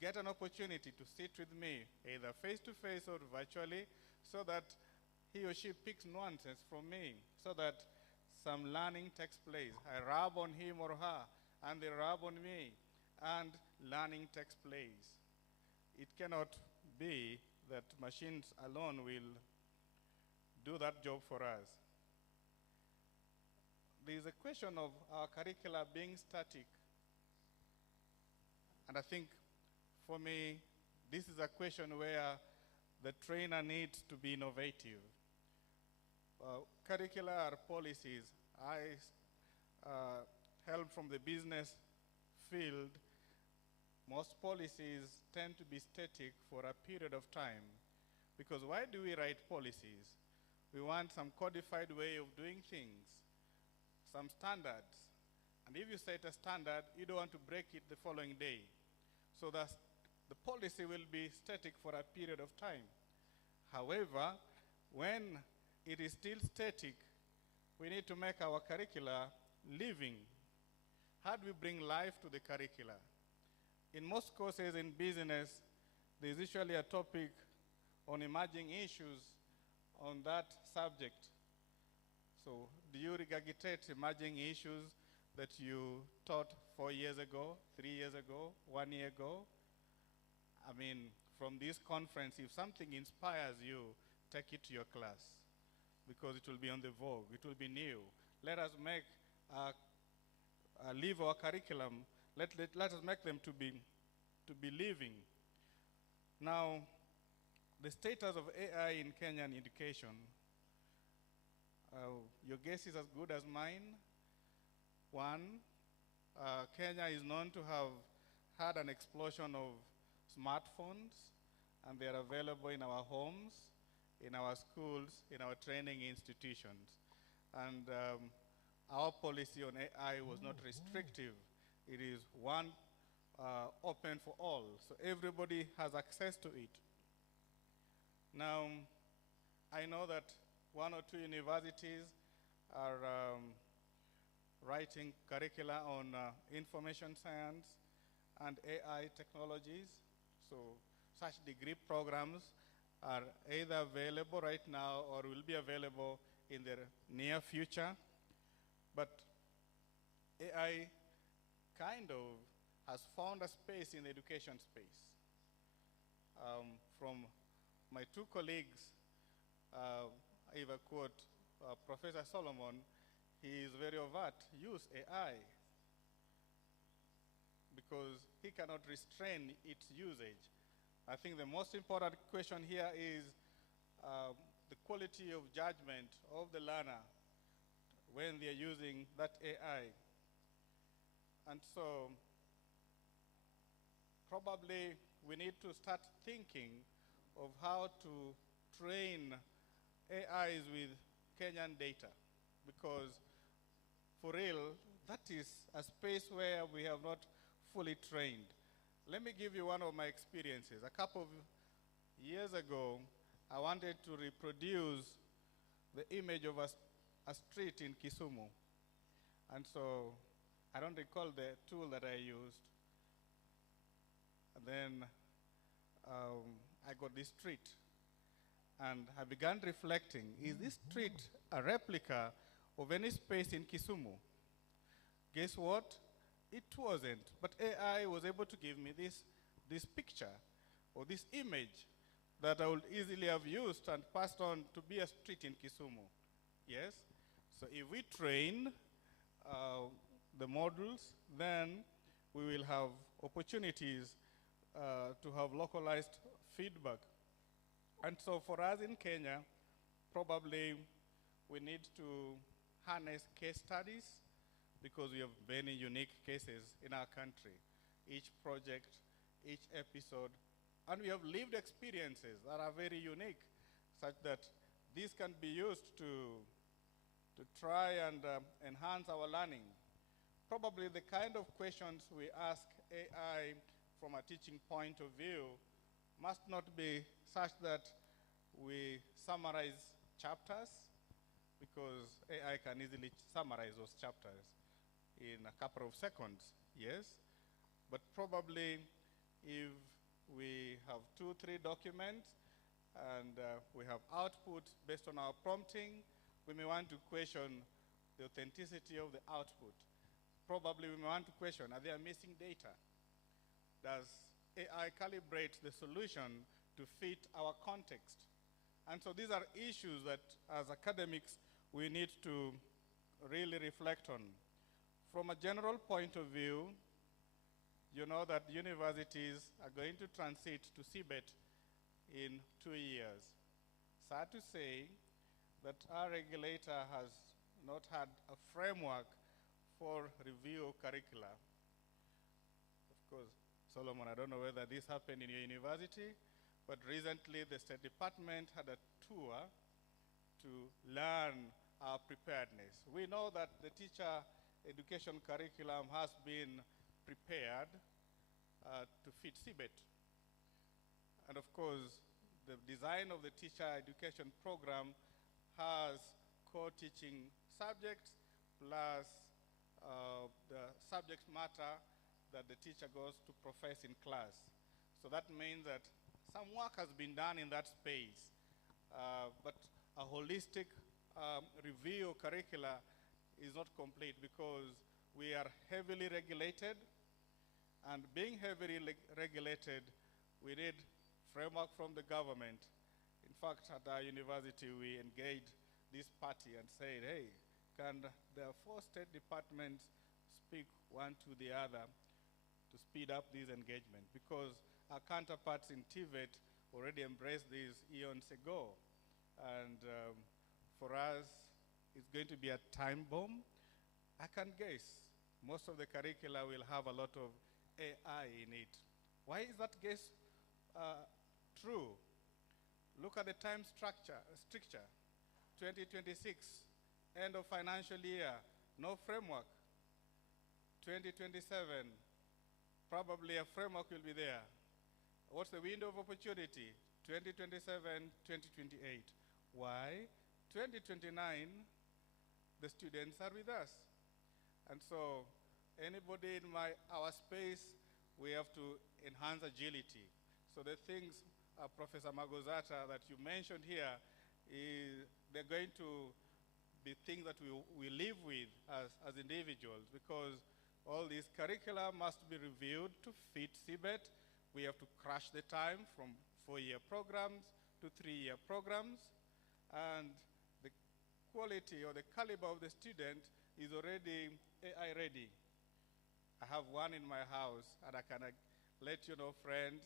get an opportunity to sit with me, either face-to-face or virtually, so that he or she picks nuances from me, so that some learning takes place. I rub on him or her, and they rub on me, and learning takes place. It cannot be that machines alone will do that job for us. There is a question of our curricula being static. And I think, for me, this is a question where the trainer needs to be innovative. Curricular policies, I help from the business field. Most policies tend to be static for a period of time. Because why do we write policies? We want some codified way of doing things, some standards. And if you set a standard, you don't want to break it the following day. So that the policy will be static for a period of time. However, when it is still static, we need to make our curricula living. How do we bring life to the curricula? In most courses in business, there's usually a topic on emerging issues on that subject. So do you regurgitate emerging issues that you taught 4 years ago, 3 years ago, 1 year ago? I mean, from this conference, if something inspires you, take it to your class, because it will be on the vogue, it will be new. Let us make live our curriculum. Let us make them to be living. Now, the status of AI in Kenyan education, your guess is as good as mine. One, Kenya is known to have had an explosion of smartphones, and they are available in our homes, in our schools, in our training institutions. And our policy on AI was not restrictive. It is one open for all, so everybody has access to it. Now, I know that one or two universities are writing curricula on information science and AI technologies. So such degree programs are either available right now or will be available in the near future. But AI kind of has found a space in the education space. From my two colleagues, I will quote Professor Solomon, he is very overt, use AI, because he cannot restrain its usage. I think the most important question here is the quality of judgment of the learner when they're using that AI. And so probably we need to start thinking of how to train AIs with Kenyan data, because for real, that is a space where we have not fully trained. Let me give you one of my experiences. A couple of years ago, I wanted to reproduce the image of a street in Kisumu. And so I don't recall the tool that I used. And then I got this street. And I began reflecting, is this street a replica of any space in Kisumu? Guess what? It wasn't. But AI was able to give me this picture or this image that I would easily have used and passed on to be a street in Kisumu. Yes? So if we train the models, then we will have opportunities to have localized feedback. And so for us in Kenya, probably we need to harness case studies, because we have many unique cases in our country, each project, each episode, and we have lived experiences that are very unique, such that these can be used to try and enhance our learning. Probably the kind of questions we ask AI from a teaching point of view must not be such that we summarize chapters, because AI can easily summarize those chapters in a couple of seconds, yes? But probably if we have 2-3 documents and we have output based on our prompting, we may want to question the authenticity of the output. Probably we may want to question, are there missing data? Does AI calibrate the solution to fit our context? And so these are issues that as academics we need to really reflect on. From a general point of view, you know that universities are going to transit to CBET in 2 years. Sad to say that our regulator has not had a framework for review of curricula. Of course, Solomon, I don't know whether this happened in your university, but recently the State Department had a tour to learn our preparedness. We know that the teacher education curriculum has been prepared to fit CBET. And of course, the design of the teacher education program has core teaching subjects plus the subject matter that the teacher goes to profess in class. So that means that some work has been done in that space, but a holistic review of curricula is not complete, because we are heavily regulated, and being heavily regulated, we need framework from the government. In fact, at our university, we engaged this party and said, hey, can the 4 state departments speak one to the other to speed up this engagement? Because our counterparts in TVET already embraced this eons ago. And for us, it's going to be a time bomb. I can guess most of the curricula will have a lot of AI in it. Why is that guess true? Look at the time structure. 2026, end of financial year, no framework. 2027, probably a framework will be there. What's the window of opportunity? 2027, 2028. Why? 2029, the students are with us. And so anybody in our space, we have to enhance agility. So the things, Professor Magozata, that you mentioned here, they're going to be things that we live with as individuals, because all these curricula must be reviewed to fit CBET. We have to crash the time from 4-year programs to 3-year programs. And the quality or the caliber of the student is already AI ready. I have one in my house, and I can let you know, friends,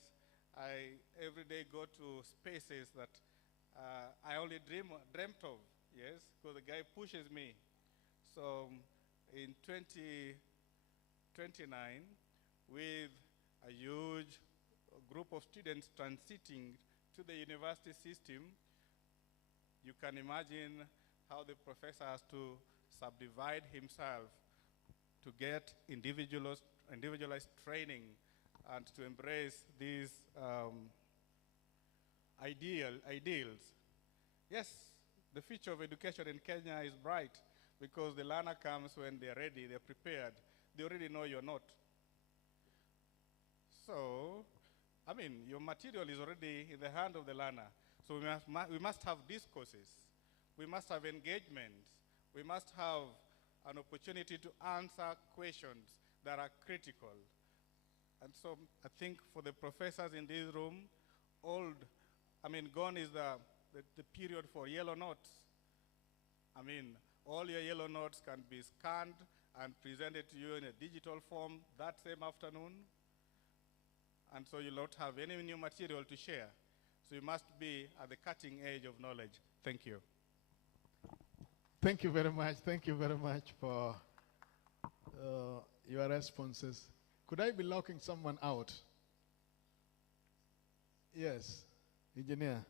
I every day go to spaces that I only dreamt of, yes, because the guy pushes me. So in 2029, with a huge group of students transiting to the university system, you can imagine how the professor has to subdivide himself to get individualized training and to embrace these ideals. Yes, the future of education in Kenya is bright because the learner comes when they're ready, they're prepared. They already know you're not. So, I mean, your material is already in the hand of the learner. So we must have discourses. We must have engagements. We must have an opportunity to answer questions that are critical. And so I think for the professors in this room, gone is the period for yellow notes. I mean, all your yellow notes can be scanned and presented to you in a digital form that same afternoon. And so you'll not have any new material to share. So you must be at the cutting edge of knowledge. Thank you. Thank you very much. Thank you very much for your responses. Could I be locking someone out? Yes, engineer.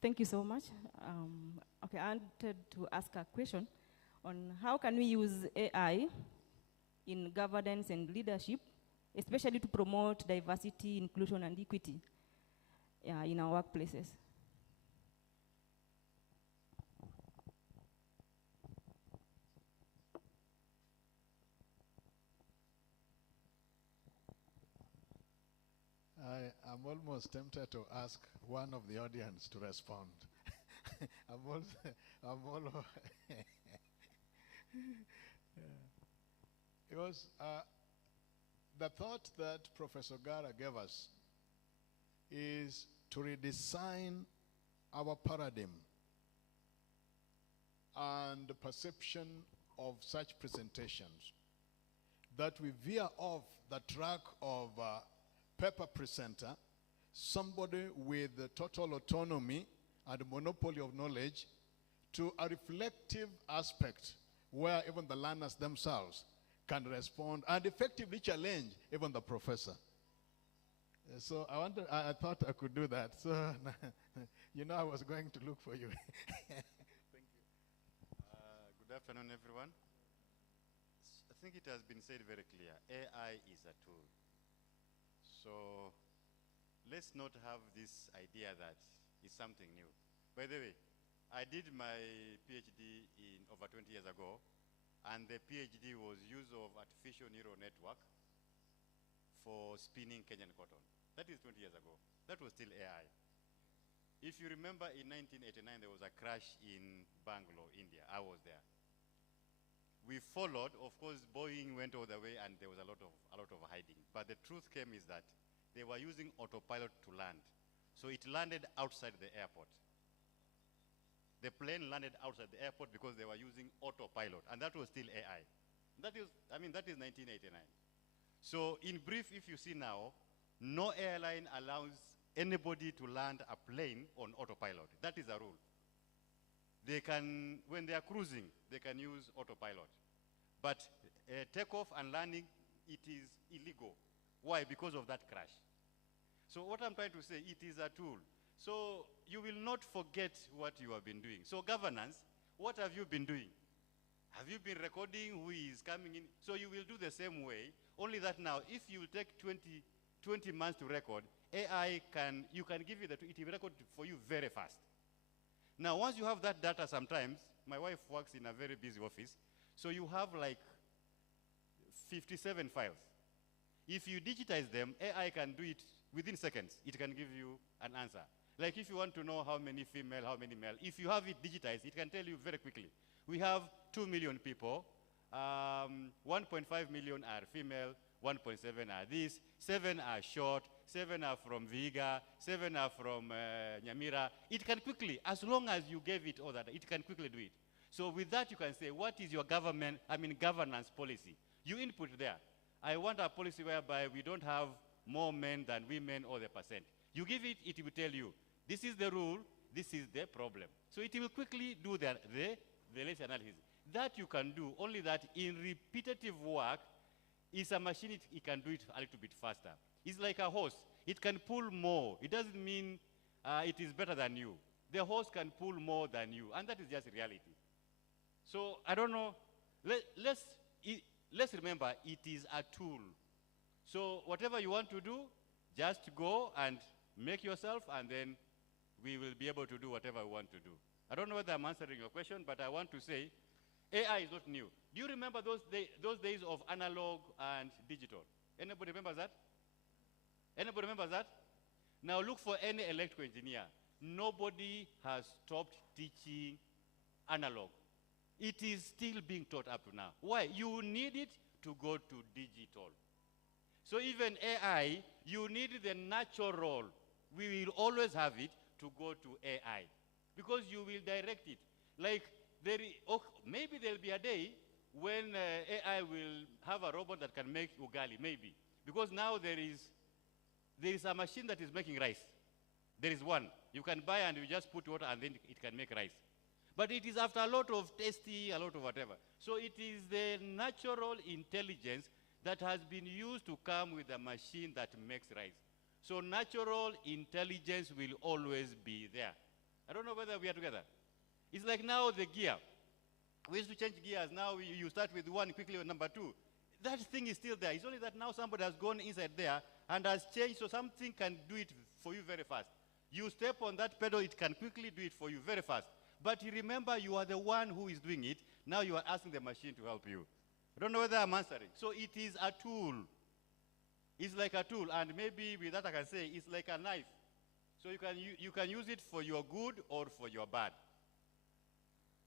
Thank you so much. Okay, I wanted to ask a question on how can we use AI in governance and leadership, especially to promote diversity, inclusion, and equity in our workplaces. I'm almost tempted to ask one of the audience to respond. Because the thought that Professor Gara gave us is to redesign our paradigm and the perception of such presentations, that we veer off the track of paper presenter, somebody with total autonomy and monopoly of knowledge, to a reflective aspect where even the learners themselves can respond and effectively challenge even the professor. So I thought I could do that. So, I was going to look for you. Thank you. Good afternoon, everyone. I think it has been said very clear. AI is a tool. So let's not have this idea that it's something new. By the way, I did my PhD over 20 years ago, and the PhD was use of artificial neural network for spinning Kenyan cotton. That is 20 years ago. That was still AI. If you remember, in 1989, there was a crash in Bangalore, India. I was there. We followed. Of course, Boeing went all the way, and there was a lot of hiding. But the truth came is that they were using autopilot to land. So it landed outside the airport. the plane landed outside the airport because they were using autopilot, and that was still AI. That is 1989. So in brief, if you see now, no airline allows anybody to land a plane on autopilot. That is a rule. They can, when they are cruising, they can use autopilot. But takeoff and landing, it is illegal. Why? Because of that crash. So what I'm trying to say, it is a tool. So you will not forget what you have been doing. So governance, what have you been doing? Have you been recording who is coming in? So you will do the same way, only that now, if you take 20 months to record, AI you can give it, it will record for you very fast. Now, once you have that data sometimes, my wife works in a very busy office, so you have like 57 files. If you digitize them, AI can do it within seconds. It can give you an answer. Like if you want to know how many female, how many male, if you have it digitized, it can tell you very quickly. We have 2 million people, 1.5 million are female, 1.7 are this, 7 are short, 7 are from Viga, 7 are from Nyamira. It can quickly, as long as you gave it all that, it can quickly do it. So with that, you can say, what is your governance policy? You input there. I want a policy whereby we don't have more men than women or the percent. You give it, it will tell you, this is the rule, this is the problem. So it will quickly do the relation analysis. That you can do, only that in repetitive work, is a machine, it can do it a little bit faster. It's like a horse. It can pull more. It doesn't mean it is better than you. The horse can pull more than you, and that is just reality. So I don't know. Let's remember, it is a tool. So whatever you want to do, just go and make yourself, and then we will be able to do whatever we want to do. I don't know whether I'm answering your question, but I want to say, AI is not new. Do you remember those days of analog and digital? Anybody remember that? Anybody remember that? Now look for any electrical engineer. Nobody has stopped teaching analog. It is still being taught up to now. Why? You need it to go to digital. So even AI, you need the natural. We will always have it to go to AI because you will direct it. Like maybe there'll be a day when AI will have a robot that can make ugali, maybe. Because now there is a machine that is making rice. There is one. You can buy and you just put water and then it can make rice. But it is after a lot of testing, a lot of whatever. So it is the natural intelligence that has been used to come with a machine that makes rice. So natural intelligence will always be there. I don't know whether we are together. It's like now the gear. We used to change gears. Now you start with one, quickly with number two. That thing is still there. It's only that now somebody has gone inside there and has changed, so something can do it for you very fast. You step on that pedal, it can quickly do it for you very fast. But you remember, you are the one who is doing it. Now you are asking the machine to help you. I don't know whether I'm answering. So it is a tool. It's like a tool, and maybe with that I can say it's like a knife. So you can use it for your good or for your bad.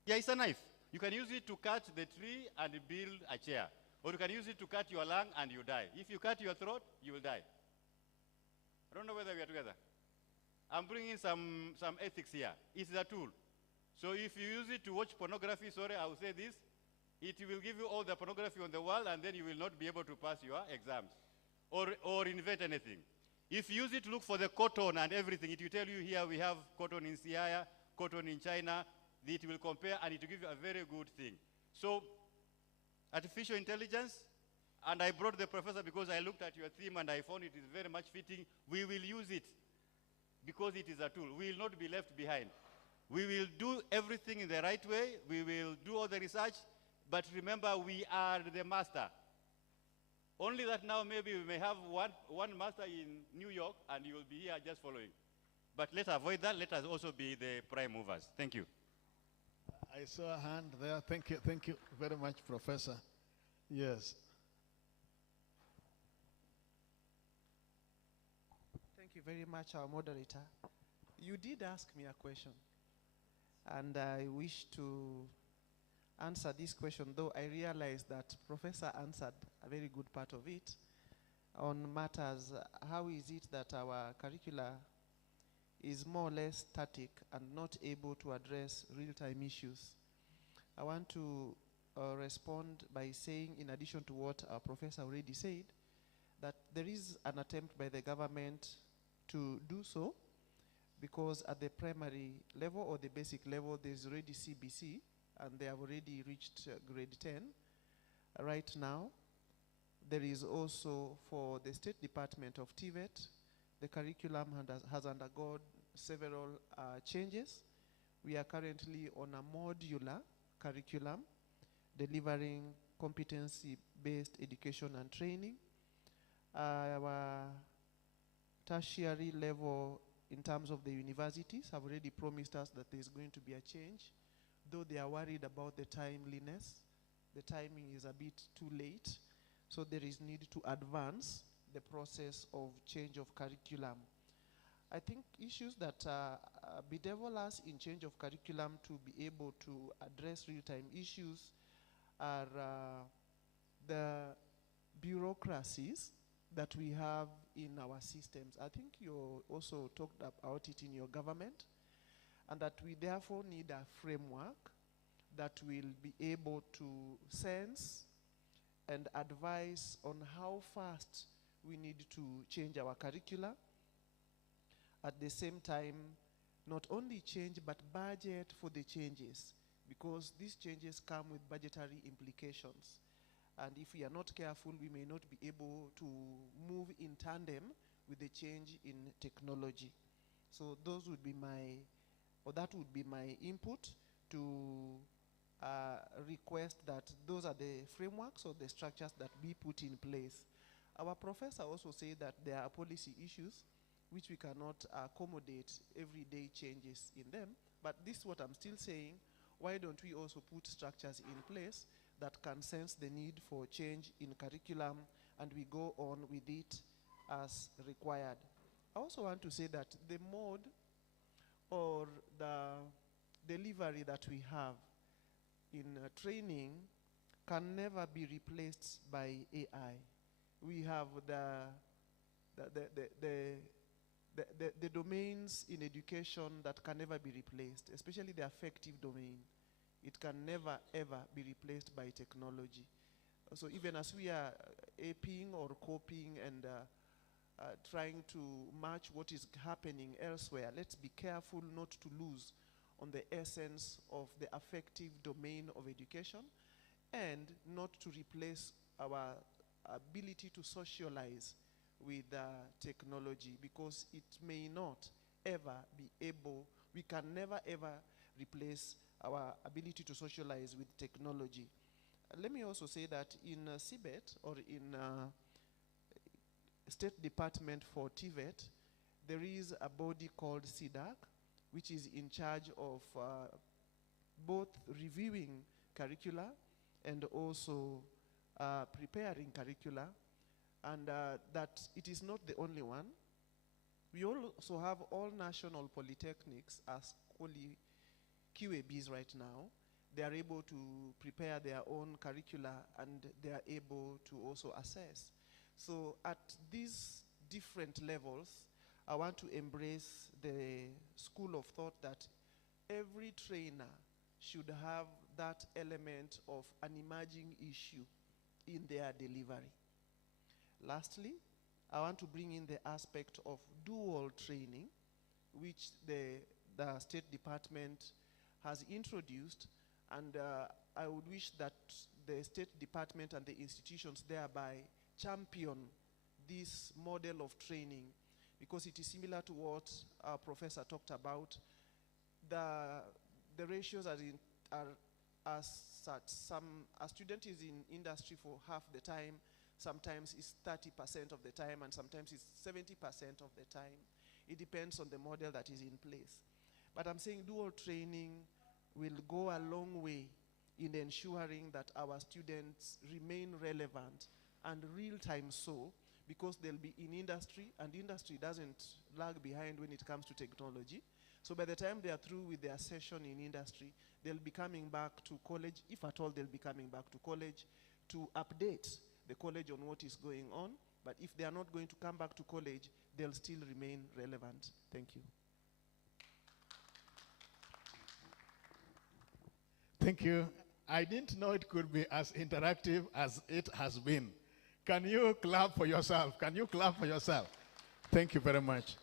Yeah, it's a knife. You can use it to cut the tree and build a chair. Or you can use it to cut your lung and you die. If you cut your throat, you will die. I don't know whether we are together. I'm bringing some ethics here. It's a tool. So if you use it to watch pornography, sorry, I will say this, it will give you all the pornography on the world, and then you will not be able to pass your exams or invent anything. If you use it to look for the cotton and everything, it will tell you here we have cotton in Siaya, cotton in China. It will compare, and it will give you a very good thing. So artificial intelligence, and I brought the professor because I looked at your theme and I found it is very much fitting. We will use it because it is a tool. We will not be left behind. We will do everything in the right way. We will do all the research. But remember, we are the master. Only that now maybe we may have one master in New York and you will be here just following. But let's avoid that. Let us also be the prime movers. Thank you. I saw a hand there. Thank you very much, Professor. Yes. Thank you very much, our moderator. You did ask me a question, and I wish to answer this question, though I realize that Professor answered a very good part of it on matters, how is it that our curricula is more or less static and not able to address real-time issues. I want to respond by saying, in addition to what our professor already said, that there is an attempt by the government to do so, because at the primary level or the basic level, there's already CBC, and they have already reached grade 10. Right now, there is also, for the State Department of TVET, the curriculum has undergone several changes. We are currently on a modular curriculum, delivering competency-based education and training. Our tertiary level, in terms of the universities, have already promised us that there's going to be a change, though they are worried about the timeliness. The timing is a bit too late, so there is need to advance the process of change of curriculum. I think issues that bedevil us in change of curriculum to be able to address real-time issues are the bureaucracies that we have in our systems. I think you also talked about it in your government, and that we therefore need a framework that will be able to sense and advise on how fast we need to change our curricula. At the same time, not only change, but budget for the changes, because these changes come with budgetary implications. And if we are not careful, we may not be able to move in tandem with the change in technology. So those would be that would be my input to request that those are the frameworks or the structures that be put in place. Our professor also said that there are policy issues which we cannot accommodate everyday changes in them. But this is what I'm still saying. Why don't we also put structures in place that can sense the need for change in curriculum, and we go on with it as required? I also want to say that the mode or the delivery that we have in training can never be replaced by AI. We have the domains in education that can never be replaced, especially the affective domain. It can never, ever be replaced by technology. So even as we are aping or copying and trying to match what is happening elsewhere, let's be careful not to lose on the essence of the affective domain of education, and not to replace our ability to socialize with technology, because it may not ever be able, we can never ever replace our ability to socialize with technology. Let me also say that in CBET, or in State Department for TVET, there is a body called CDAC, which is in charge of both reviewing curricula and also preparing curricula, and that it is not the only one. We also have all national polytechnics as QABs right now. They are able to prepare their own curricula, and they are able to also assess. So at these different levels, I want to embrace the school of thought that every trainer should have that element of an emerging issue in their delivery. Lastly, I want to bring in the aspect of dual training, which the State Department has introduced, and I would wish that the State Department and the institutions thereby champion this model of training, because it is similar to what our professor talked about. The ratios are as such. A student is in industry for half the time, sometimes it's 30% of the time, and sometimes it's 70% of the time. It depends on the model that is in place. But I'm saying dual training will go a long way in ensuring that our students remain relevant and real-time so, because they'll be in industry, and industry doesn't lag behind when it comes to technology. So by the time they are through with their session in industry, they'll be coming back to college, if at all they'll be coming back to college, to update the college on what is going on. But if they are not going to come back to college, they'll still remain relevant. Thank you. Thank you. I didn't know it could be as interactive as it has been. Can you clap for yourself? Can you clap for yourself? Thank you very much.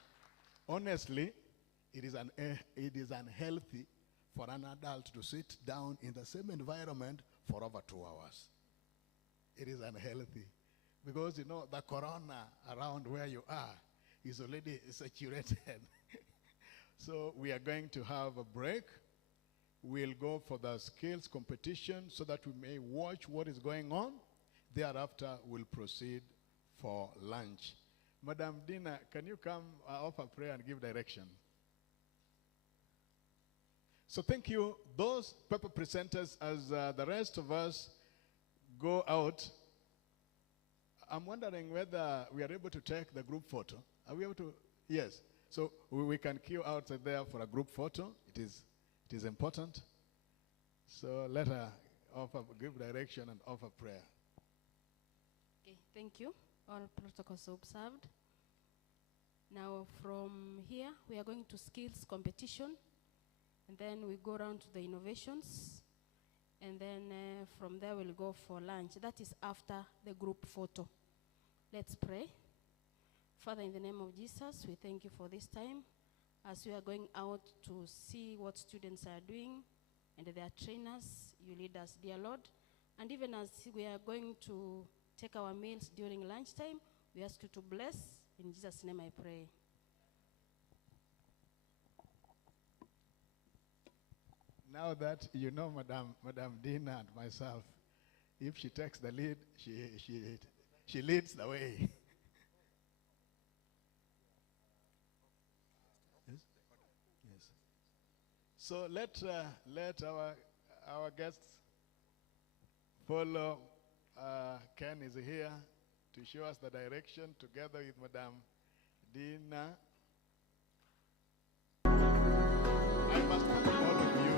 Honestly, it is unhealthy for an adult to sit down in the same environment for over 2 hours. It is unhealthy because, you know, the corona around where you are is already saturated. So we are going to have a break. We'll go for the skills competition so that we may watch what is going on. Thereafter, we'll proceed for lunch. Madam Dina, can you come offer prayer and give direction? So thank you. Those paper presenters, as the rest of us go out, I'm wondering whether we are able to take the group photo. Are we able to? Yes. So we can queue outside there for a group photo. It is important. So let her give direction and offer prayer. Okay, thank you. All protocols observed. Now from here, we are going to skills competition. And then we go around to the innovations. And then from there, we'll go for lunch. That is after the group photo. Let's pray. Father, in the name of Jesus, we thank you for this time. As we are going out to see what students are doing and their trainers, you lead us, dear Lord. And even as we are going to take our meals during lunchtime, we ask you to bless. In Jesus' name I pray. Now that you know Madam Dina and myself, if she takes the lead, she leads the way. Yes. So let our guests follow. Ken is here to show us the direction together with Madam Dina. I must thank all of you.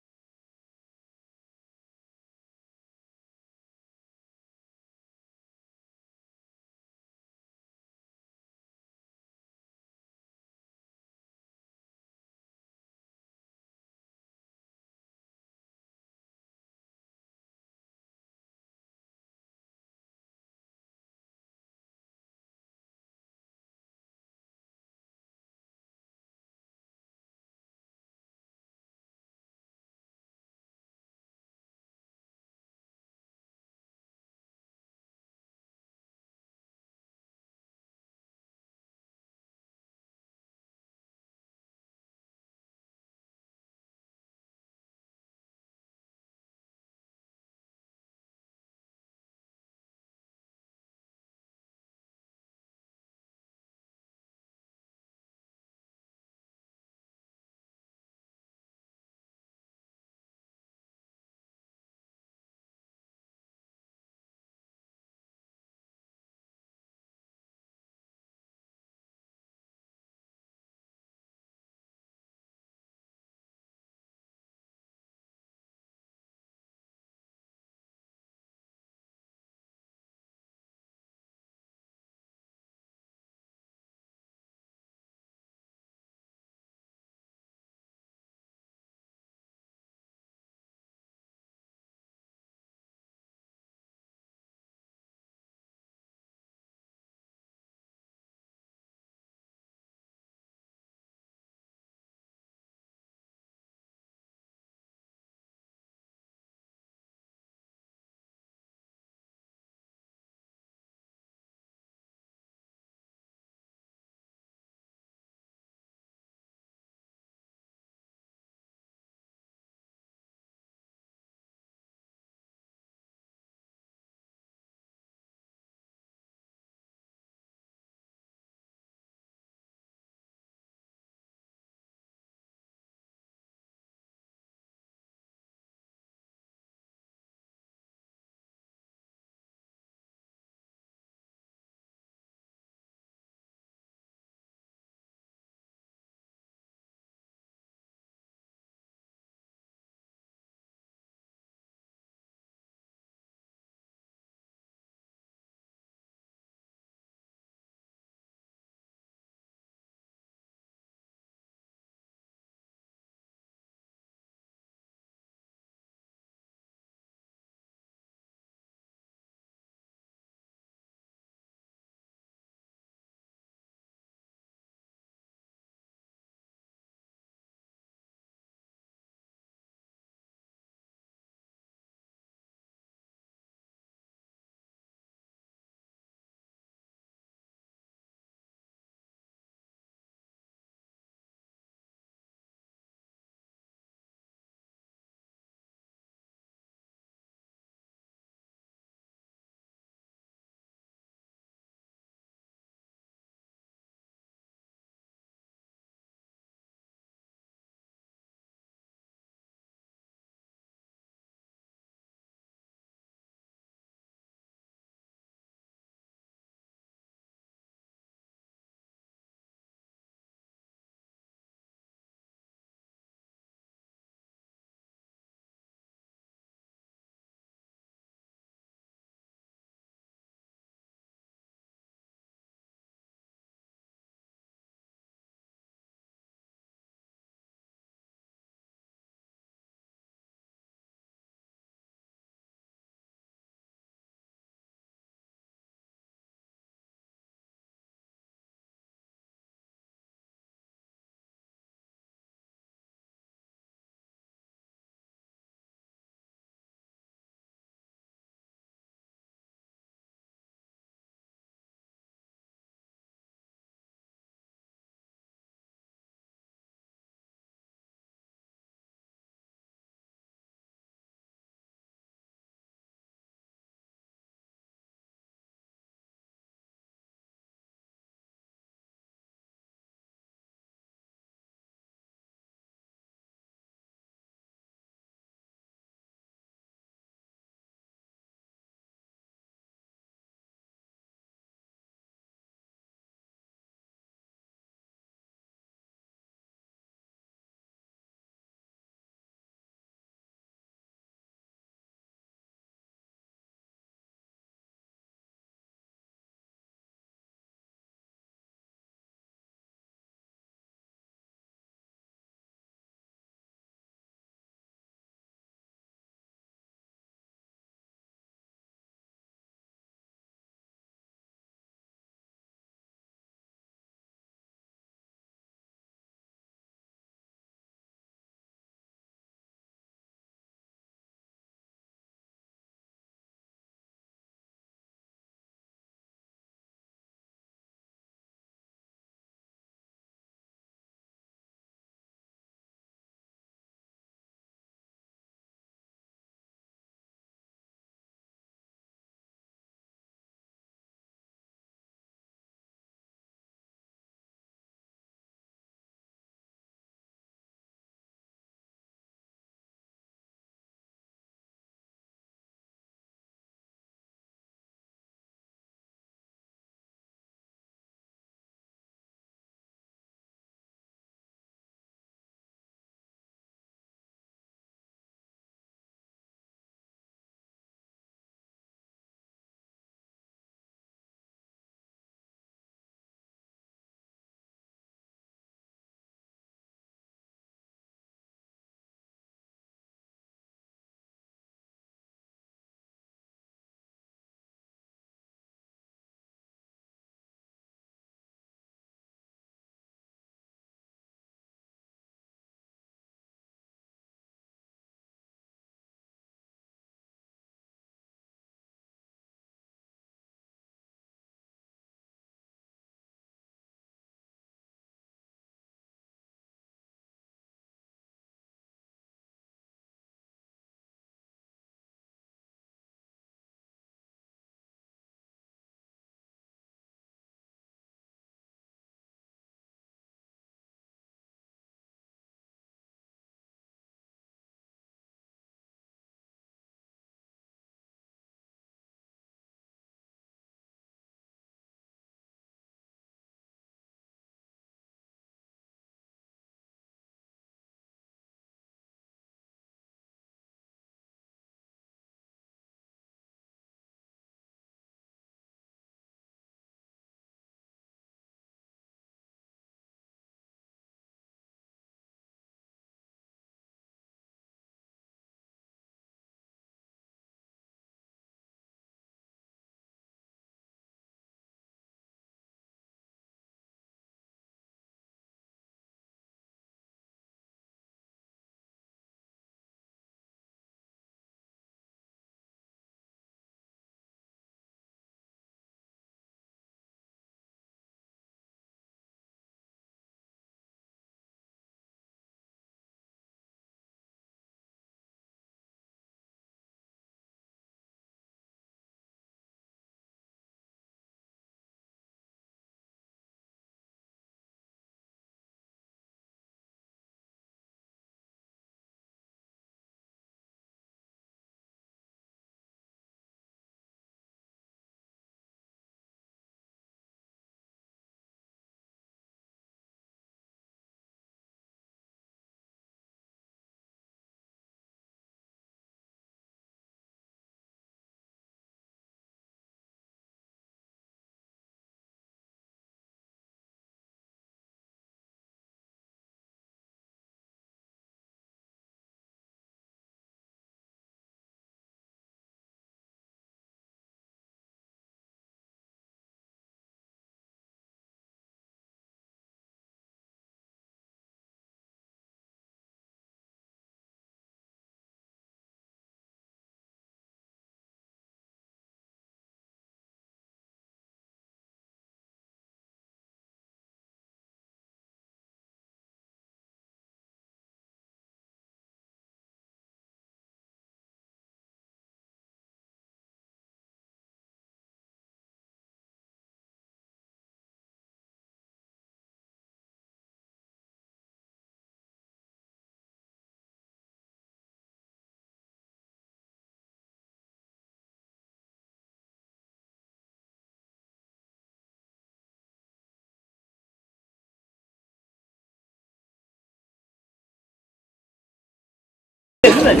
And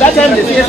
that time the CS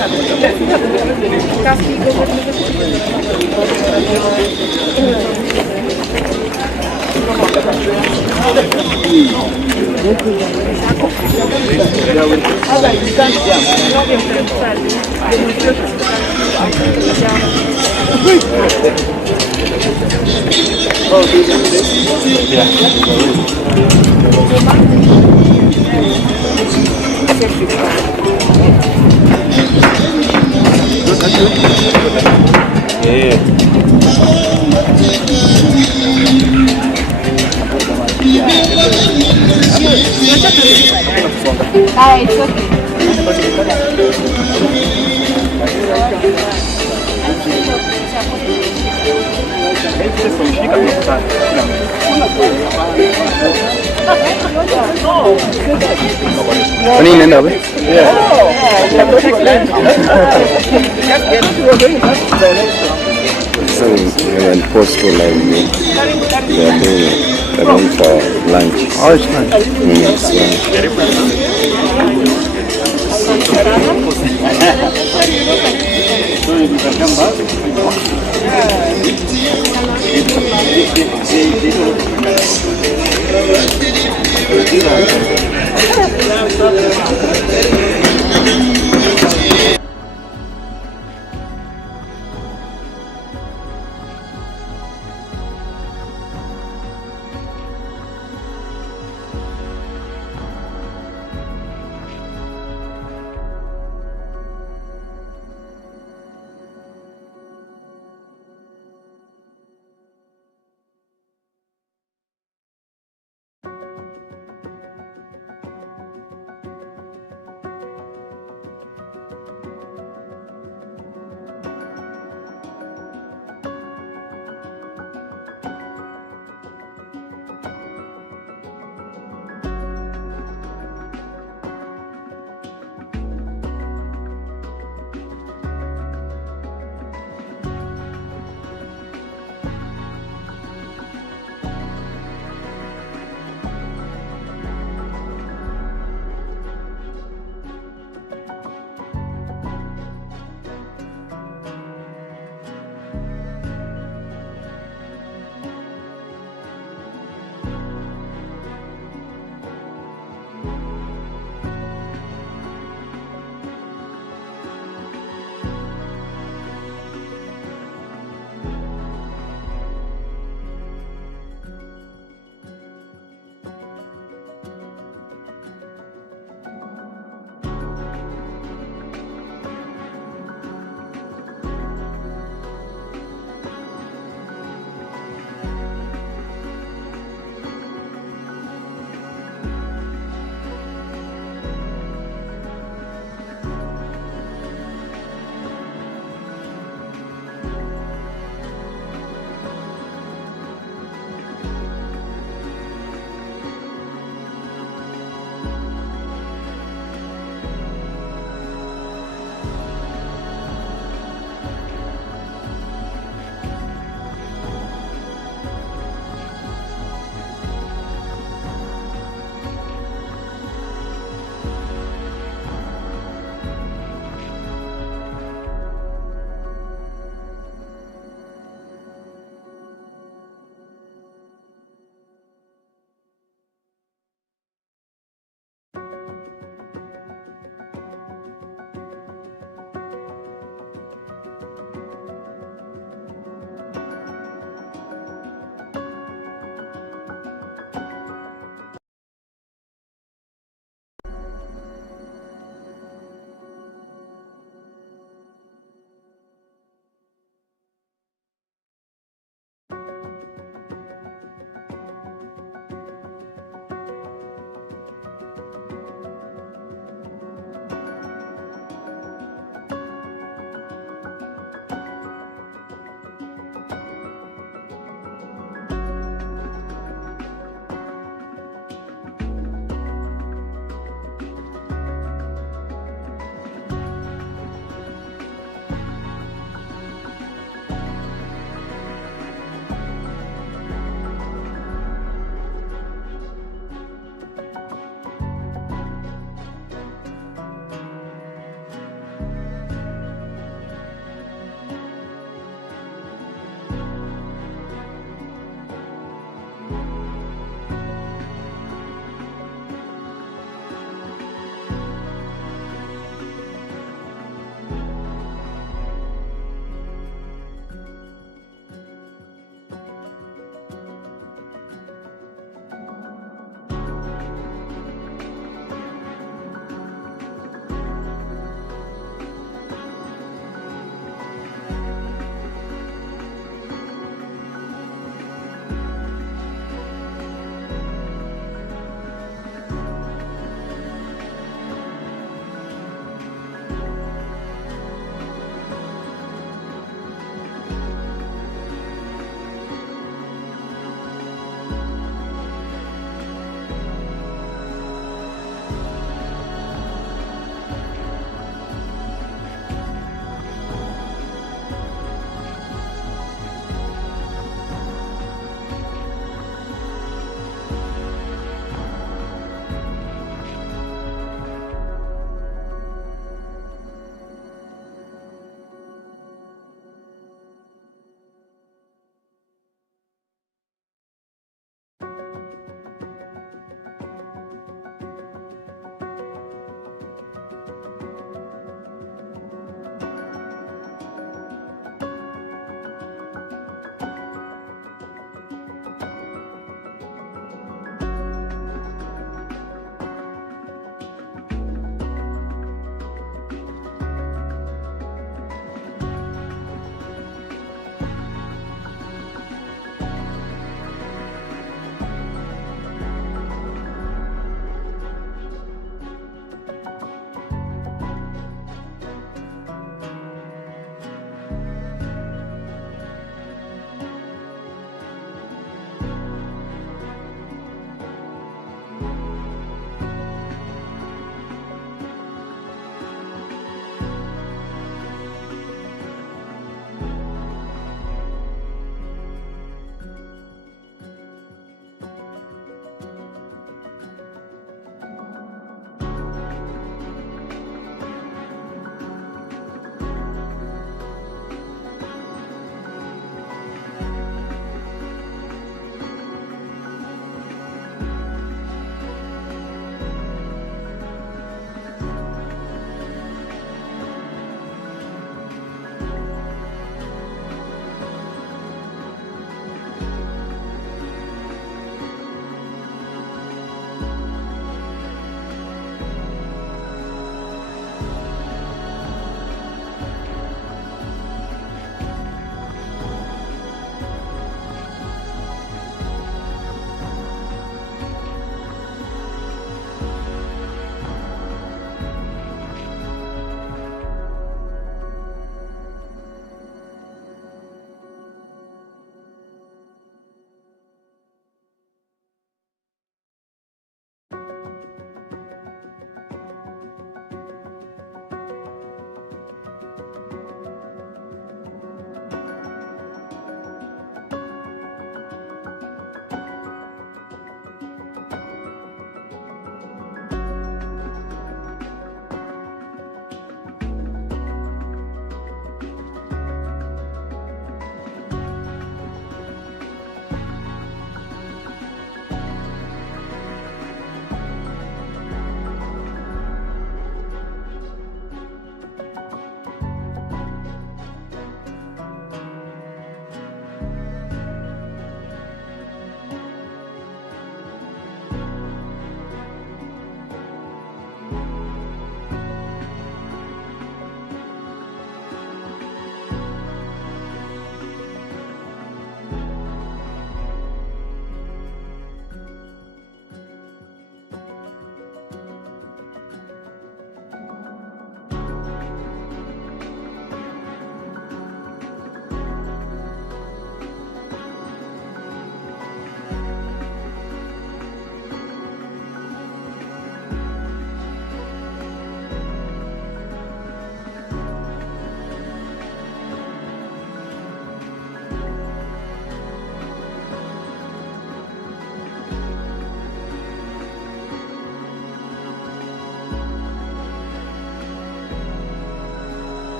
and post to live. They are doing for lunch. Oh, it's lunch. It's lunch.